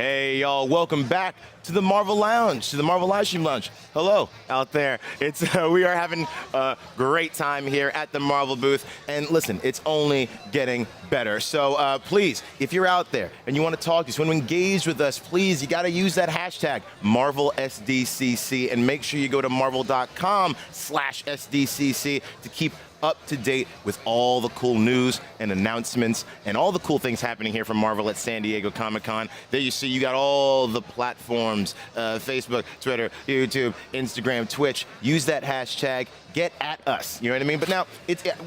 Hey, y'all, welcome back to the Marvel Lounge, to the Marvel Live Stream Lounge. Hello out there. We are having a great time here at the Marvel booth. And listen, it's only getting better. So please, if you're out there and you want to talk to us, want to engage with us, please, you got to use that hashtag MarvelSDCC and make sure you go to marvel.com/SDCC to keep up to date with all the cool news and announcements and all the cool things happening here from Marvel at San Diego Comic-Con. There you see, you got all the platforms, Facebook, Twitter, YouTube, Instagram, Twitch. Use that hashtag. Get at us. You know what I mean? But now,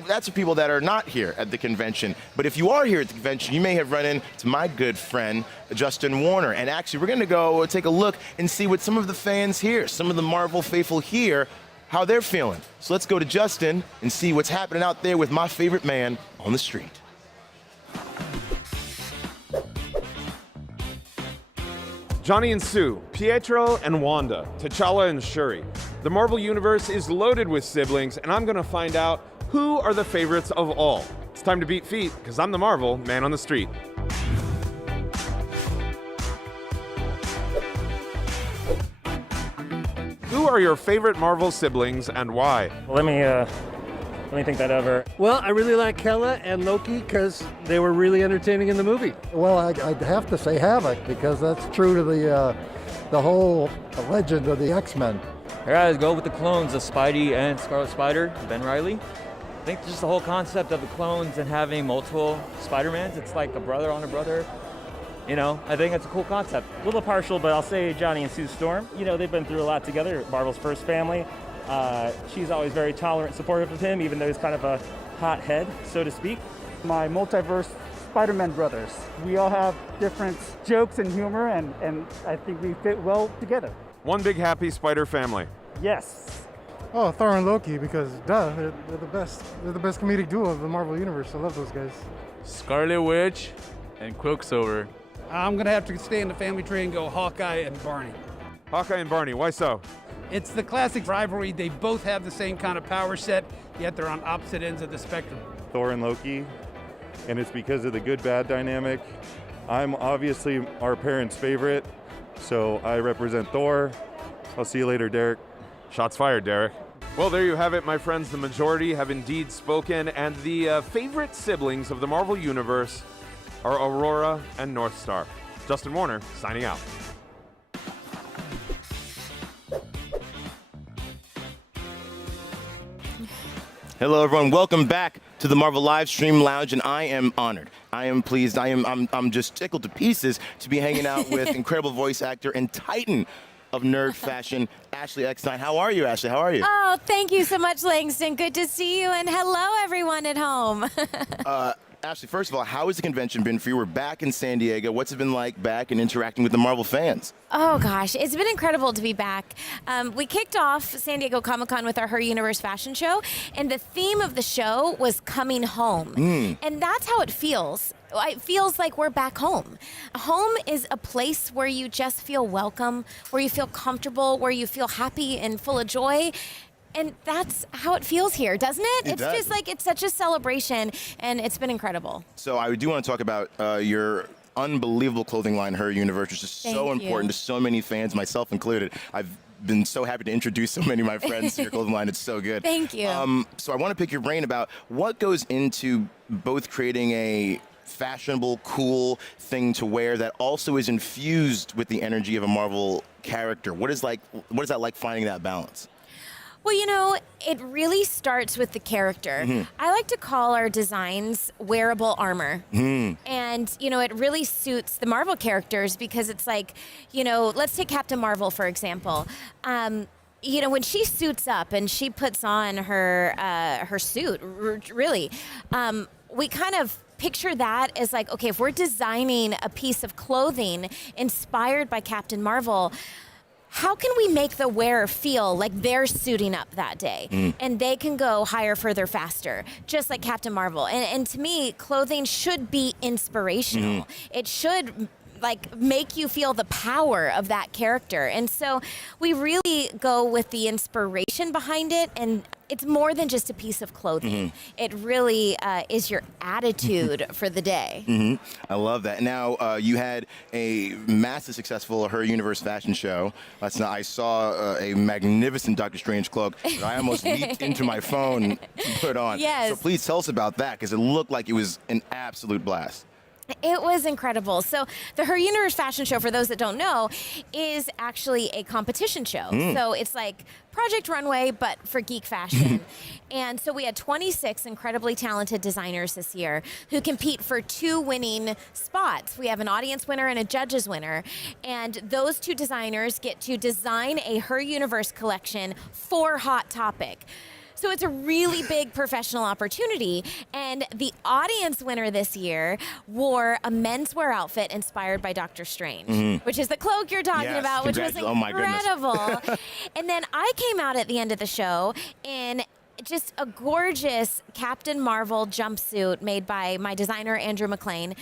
that's for people that are not here at the convention. But if you are here at the convention, you may have run into my good friend, Justin Warner. And actually, we're going to go take a look and see what some of the fans here, some of the Marvel faithful here, how they're feeling. So let's go to Justin and see what's happening out there with my favorite man on the street. Johnny and Sue, Pietro and Wanda, T'Challa and Shuri. The Marvel Universe is loaded with siblings, and I'm gonna find out who are the favorites of all. It's time to beat feet, because I'm the Marvel man on the street. Who are your favorite Marvel siblings and why? Well, let me think that over. Well, I really like Hela and Loki because they were really entertaining in the movie. Well, I'd have to say Havoc because that's true to the whole legend of the X-Men. I gotta go with the clones of Spidey and Scarlet Spider, Ben Reilly. I think just the whole concept of the clones and having multiple Spider-Mans, it's like a brother on a brother. You know, I think it's a cool concept. A little partial, but I'll say Johnny and Sue Storm. You know, they've been through a lot together. Marvel's first family. She's always very tolerant, supportive of him, even though he's kind of a hothead, so to speak. My multiverse Spider-Man brothers. We all have different jokes and humor, and I think we fit well together. One big happy Spider family. Yes. Oh, Thor and Loki, because they're the best. They're the best comedic duo of the Marvel Universe. I love those guys. Scarlet Witch and Quicksilver. I'm going to have to stay in the family tree and go Hawkeye and Barney. Hawkeye and Barney, why so? It's the classic rivalry. They both have the same kind of power set, yet they're on opposite ends of the spectrum. Thor and Loki, and it's because of the good-bad dynamic. I'm obviously our parents' favorite, so I represent Thor. I'll see you later, Derek. Shots fired, Derek. Well, there you have it, my friends. The majority have indeed spoken, and the favorite siblings of the Marvel Universe are Aurora and North Star. Justin Warner, signing out. Hello, everyone. Welcome back to the Marvel Live Stream Lounge, and I am honored. I am pleased. I'm just tickled to pieces to be hanging out with incredible voice actor and titan of nerd fashion, Ashley Eckstein. How are you, Ashley? How are you? Oh, thank you so much, Langston. Good to see you, and hello, everyone at home. Ashley, first of all, how has the convention been for you? We're back in San Diego. What's it been like back and interacting with the Marvel fans? Oh, gosh. It's been incredible to be back. We kicked off San Diego Comic-Con with our Her Universe fashion show, and the theme of the show was coming home. And that's how it feels. It feels like we're back home. Home is a place where you just feel welcome, where you feel comfortable, where you feel happy and full of joy. And that's how it feels here, doesn't it? It feels like it's such a celebration, and it's been incredible. So I do want to talk about your unbelievable clothing line, Her Universe, which is so important to so many fans, myself included. I've been so happy to introduce so many of my friends to your clothing line. It's so good. Thank you. So I want to pick your brain about what goes into both creating a fashionable, cool thing to wear that also is infused with the energy of a Marvel character. What is that like finding that balance? Well, you know, it really starts with the character. I like to call our designs wearable armor. And, you know, it really suits the Marvel characters because it's like, you know, let's take Captain Marvel, for example. You know, when she suits up and she puts on her suit, really, we kind of picture that as like, okay, if we're designing a piece of clothing inspired by Captain Marvel, how can we make the wearer feel like they're suiting up that day and they can go higher, further, faster, just like Captain Marvel? And to me, clothing should be inspirational. It should like make you feel the power of that character. And so we really go with the inspiration behind it, and it's more than just a piece of clothing. It really is your attitude for the day. I love that. Now, you had a massive successful Her Universe fashion show. Last night I saw a magnificent Doctor Strange cloak that I almost leaped into my phone to put on. Yes. So please tell us about that, because it looked like it was an absolute blast. It was incredible. So the Her Universe fashion show, for those that don't know, is actually a competition show. So it's like Project Runway, but for geek fashion. And so we had 26 incredibly talented designers this year who compete for 2 winning spots. We have an audience winner and a judges winner. And those 2 designers get to design a Her Universe collection for Hot Topic. So it's a really big professional opportunity. And the audience winner this year wore a menswear outfit inspired by Doctor Strange, which is the cloak you're talking about, which was incredible. And then I came out at the end of the show in just a gorgeous Captain Marvel jumpsuit made by my designer, Andrew McLean,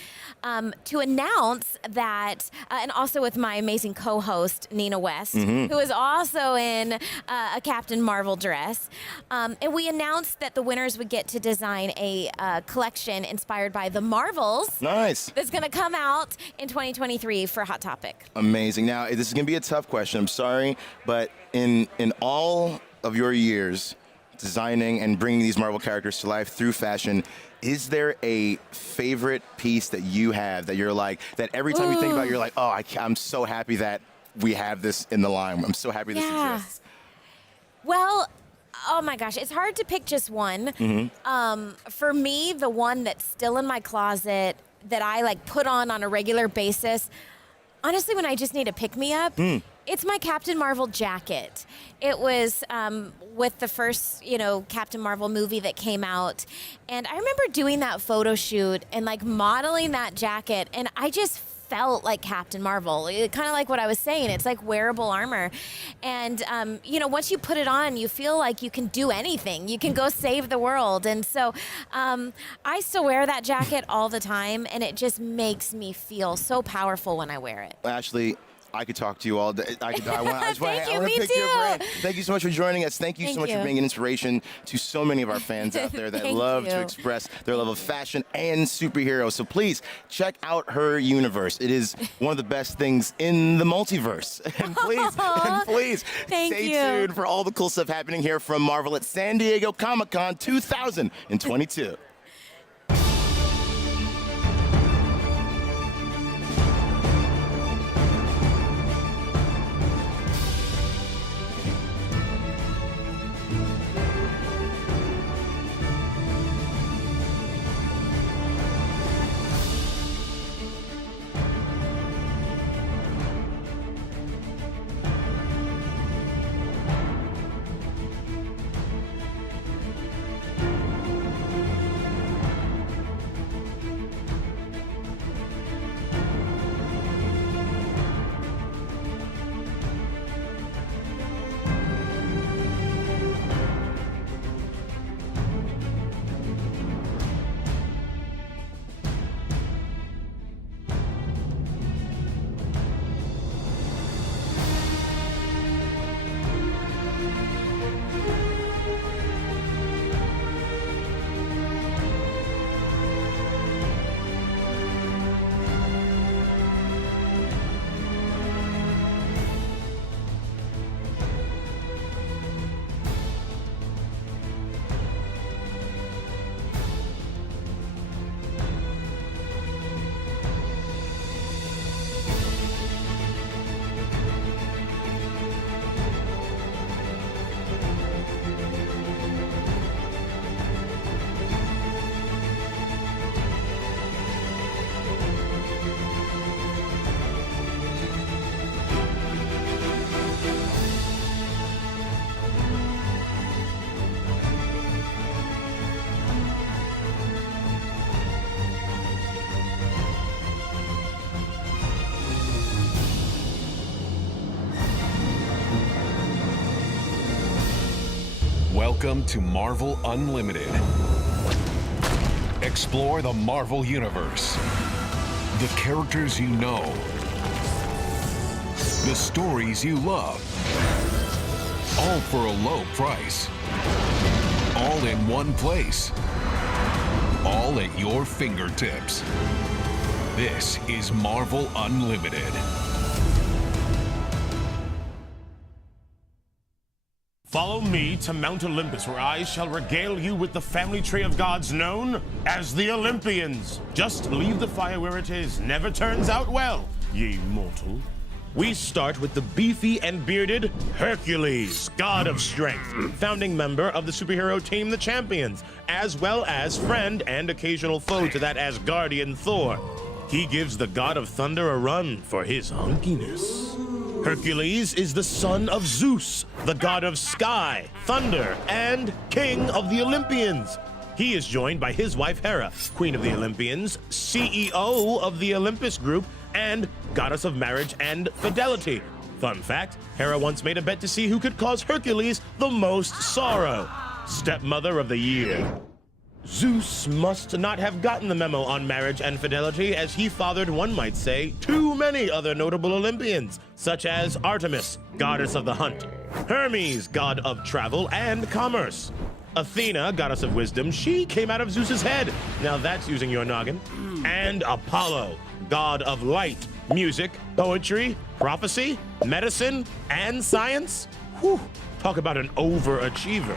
to announce that, and also with my amazing co-host, Nina West, who is also in a Captain Marvel dress. And we announced that the winners would get to design a collection inspired by the Marvels. Nice. That's going to come out in 2023 for Hot Topic. Amazing. Now, this is going to be a tough question. I'm sorry, but in all of your years designing and bringing these Marvel characters to life through fashion, is there a favorite piece that you have that you're like, that every time you think about it, you're like, oh, I'm so happy that we have this in the line. I'm so happy this exists. Well, oh my gosh, it's hard to pick just one. For me, the one that's still in my closet that I like put on a regular basis, honestly, when I just need a pick-me-up, it's my Captain Marvel jacket. It was with the first, Captain Marvel movie that came out. And I remember doing that photo shoot and like modeling that jacket. And I just felt like Captain Marvel. Kind of like what I was saying. It's like wearable armor. And, once you put it on, you feel like you can do anything. You can go save the world. And so I still wear that jacket all the time. And it just makes me feel so powerful when I wear it. Ashley, I could talk to you all day. I just want to me pick too. your brain. Thank you so much for joining us. Thank you so much for being an inspiration to so many of our fans out there that love to express their love of fashion and superheroes. So please check out Her Universe. It is one of the best things in the multiverse. And please stay tuned for all the cool stuff happening here from Marvel at San Diego Comic-Con 2022. Welcome to Marvel Unlimited. Explore the Marvel Universe. The characters you know. The stories you love. All for a low price. all in one place. All at your fingertips. This is Marvel Unlimited. Follow me to Mount Olympus, where I shall regale you with the family tree of gods known as the Olympians. Just leave the fire where it is. Never turns out well, ye mortal. We start with the beefy and bearded Hercules, god of strength, founding member of the superhero team The Champions, as well as friend and occasional foe to that Asgardian Thor. He gives the god of thunder a run for his hunkiness. Hercules is the son of Zeus, the god of sky, thunder, and king of the Olympians. He is joined by his wife Hera, queen of the Olympians, CEO of the Olympus Group, and goddess of marriage and fidelity. Fun fact, Hera once made a bet to see who could cause Hercules the most sorrow. Stepmother of the year. Zeus must not have gotten the memo on marriage and fidelity, as he fathered, one might say, too many other notable Olympians, such as Artemis, goddess of the hunt, Hermes, god of travel and commerce, Athena, goddess of wisdom, she came out of Zeus's head, now that's using your noggin, and Apollo, god of light, music, poetry, prophecy, medicine, and science. Whew, talk about an overachiever.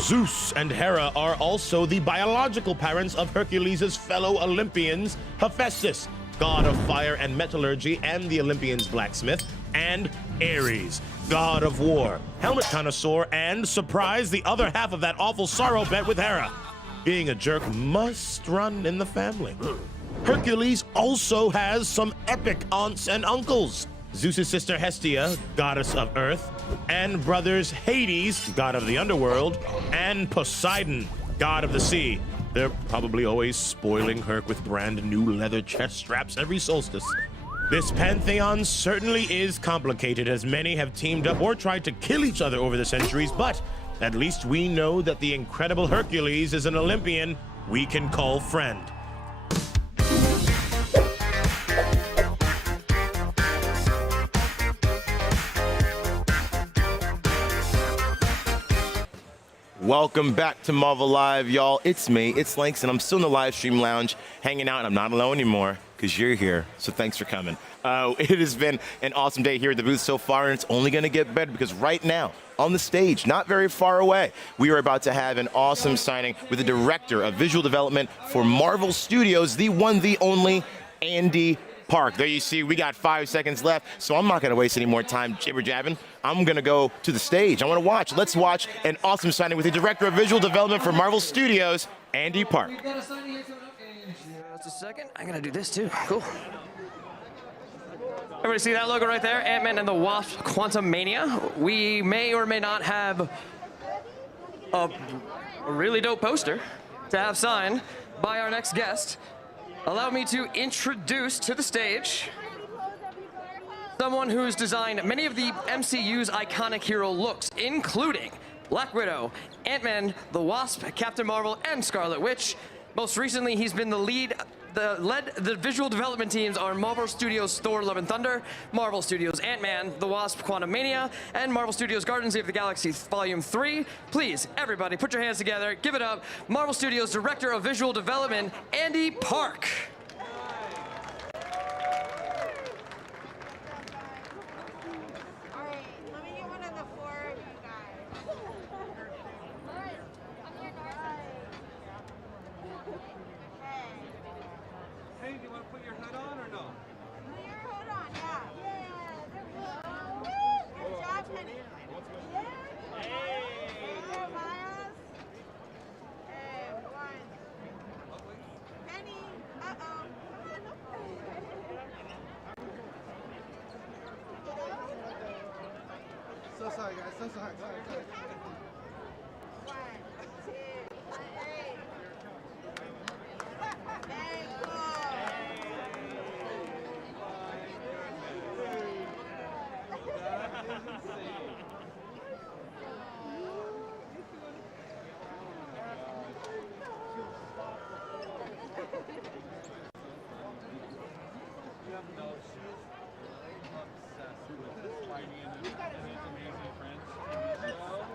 Zeus and Hera are also the biological parents of Hercules' fellow Olympians, Hephaestus, god of fire and metallurgy and the Olympians' blacksmith, and Ares, god of war, helmet connoisseur, and, surprise, the other half of that awful sorrow bet with Hera. Being a jerk must run in the family. Hercules also has some epic aunts and uncles. Zeus' sister Hestia, goddess of earth, and brothers Hades, god of the underworld, and Poseidon, god of the sea. They're probably always spoiling Herc with brand new leather chest straps every solstice. This pantheon certainly is complicated, as many have teamed up or tried to kill each other over the centuries, but at least we know that the incredible Hercules is an Olympian we can call friend. Welcome back to Marvel Live, y'all. It's me, it's Langston. I'm still in the live stream lounge, hanging out, and I'm not alone anymore, because you're here, so thanks for coming. It has been an awesome day here at the booth so far, and it's only going to get better, because right now, on the stage, not very far away, we are about to have an awesome signing with the director of visual development for Marvel Studios, the one, the only, Andy Park. There you see, we got 5 seconds left, so I'm not going to waste any more time jibber-jabbing. I'm going to go to the stage. I want to watch. Let's watch an awesome signing with the director of visual development for Marvel Studios, Andy Park. Just a second. I'm going to do this too. Cool. Everybody see that logo right there? Ant-Man and the Wasp Quantumania. We may or may not have a really dope poster to have signed by our next guest. Allow me to introduce to the stage someone who's designed many of the MCU's iconic hero looks, including Black Widow, Ant-Man, the Wasp, Captain Marvel, and Scarlet Witch. Most recently, he's been led the visual development teams are Marvel Studios' Thor: Love and Thunder, Marvel Studios' Ant-Man, the Wasp: Quantumania, and Marvel Studios' Guardians of the Galaxy Volume 3. Please, everybody, put your hands together, give it up. Marvel Studios Director of Visual Development, Andy Park. So sorry, guys. So sorry. Sorry.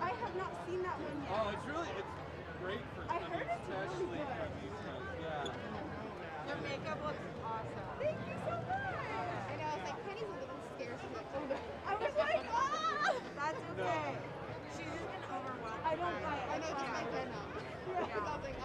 I have not seen that one yet. Oh, it's really, great for I heard it's especially really good. for these guys. Yeah. Your makeup looks awesome. Thank you so much. I know, I was like, Penny's a little scared. She's like, oh no. I was like, ah! That's okay. She's just been overwhelmed. I don't buy it. I know, just like that now. Yeah. I was like,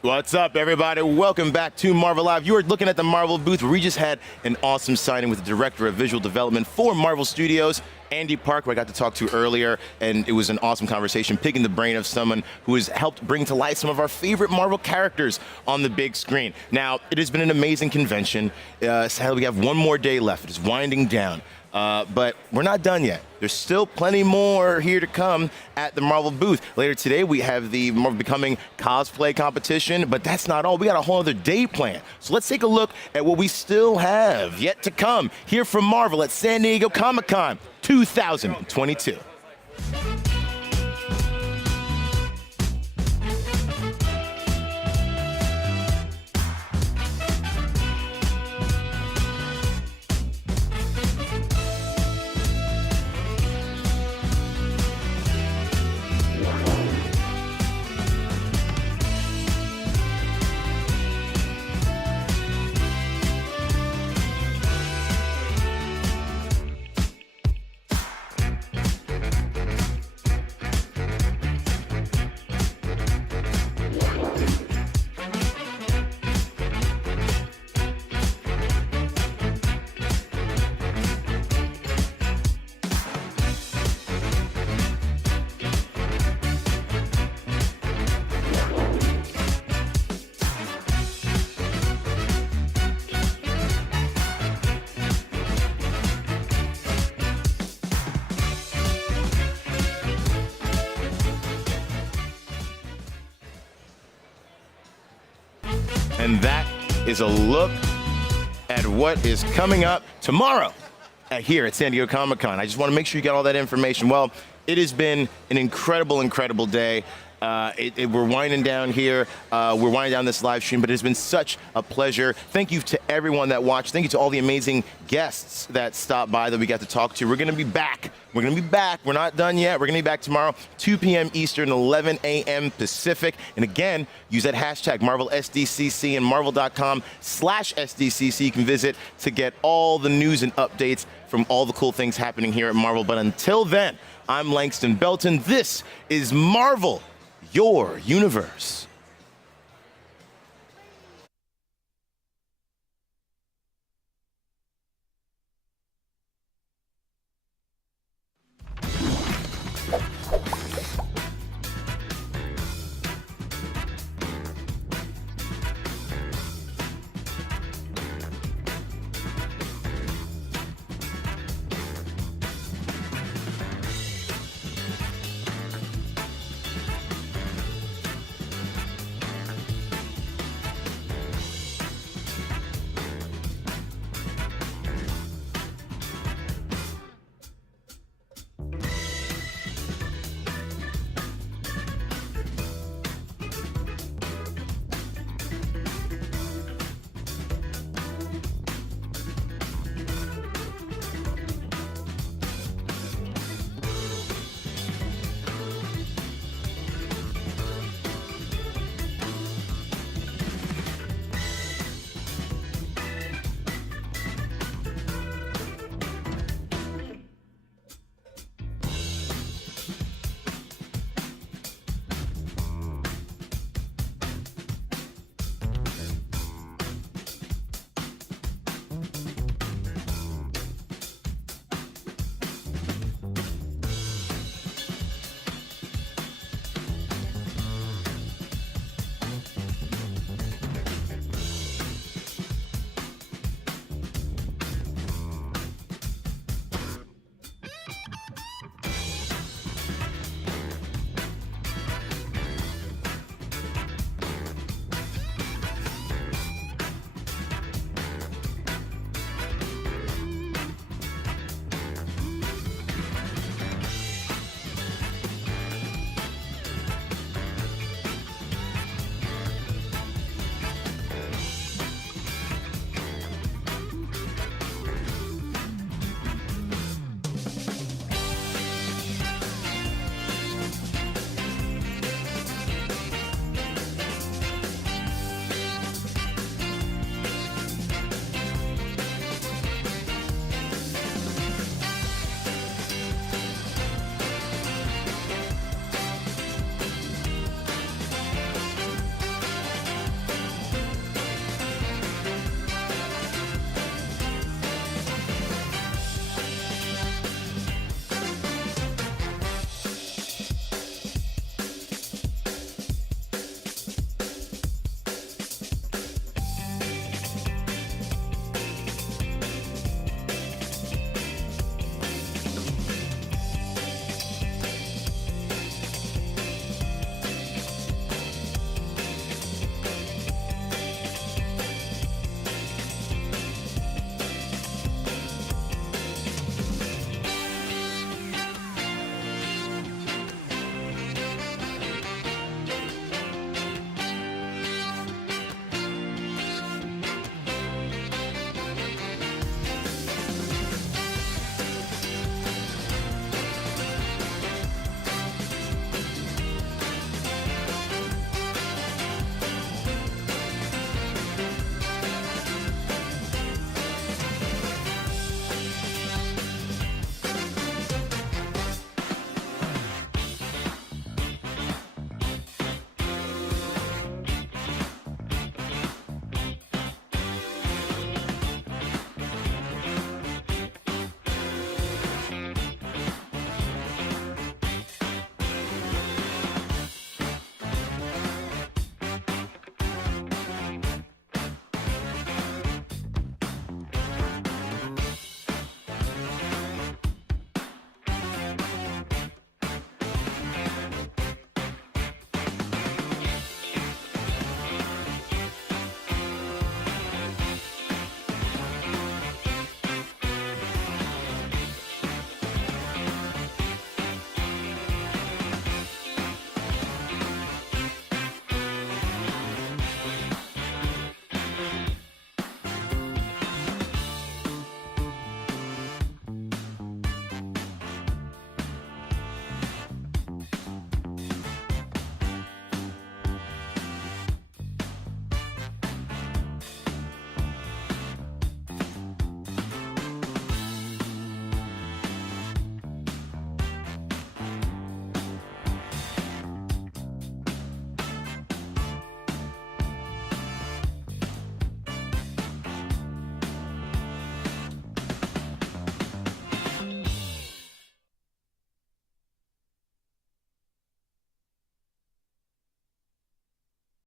What's up, everybody? Welcome back to Marvel Live. You are looking at the Marvel booth where we just had an awesome signing with the director of visual development for Marvel Studios, Andy Park, who I got to talk to earlier, and it was an awesome conversation, picking the brain of someone who has helped bring to life some of our favorite Marvel characters on the big screen. Now, it has been an amazing convention. Sadly, we have one more day left. It is winding down. But we're not done yet. There's still plenty more here to come at the Marvel booth. Later today, we have the Marvel Becoming cosplay competition, but that's not all. We got a whole other day planned. So let's take a look at what we still have yet to come here from Marvel at San Diego Comic-Con 2022. And that is a look at what is coming up tomorrow here at San Diego Comic-Con. I just want to make sure you got all that information. Well, it has been an incredible, incredible day. We're winding down here. We're winding down this live stream, but it has been such a pleasure. Thank you to everyone that watched. Thank you to all the amazing guests that stopped by that we got to talk to. We're going to be back. We're going to be back. We're not done yet. We're going to be back tomorrow, 2 p.m. Eastern, 11 a.m. Pacific. And again, use that hashtag MarvelSDCC and Marvel.com/SDCC. You can visit to get all the news and updates from all the cool things happening here at Marvel. But until then, I'm Langston Belton. This is Marvel, your universe.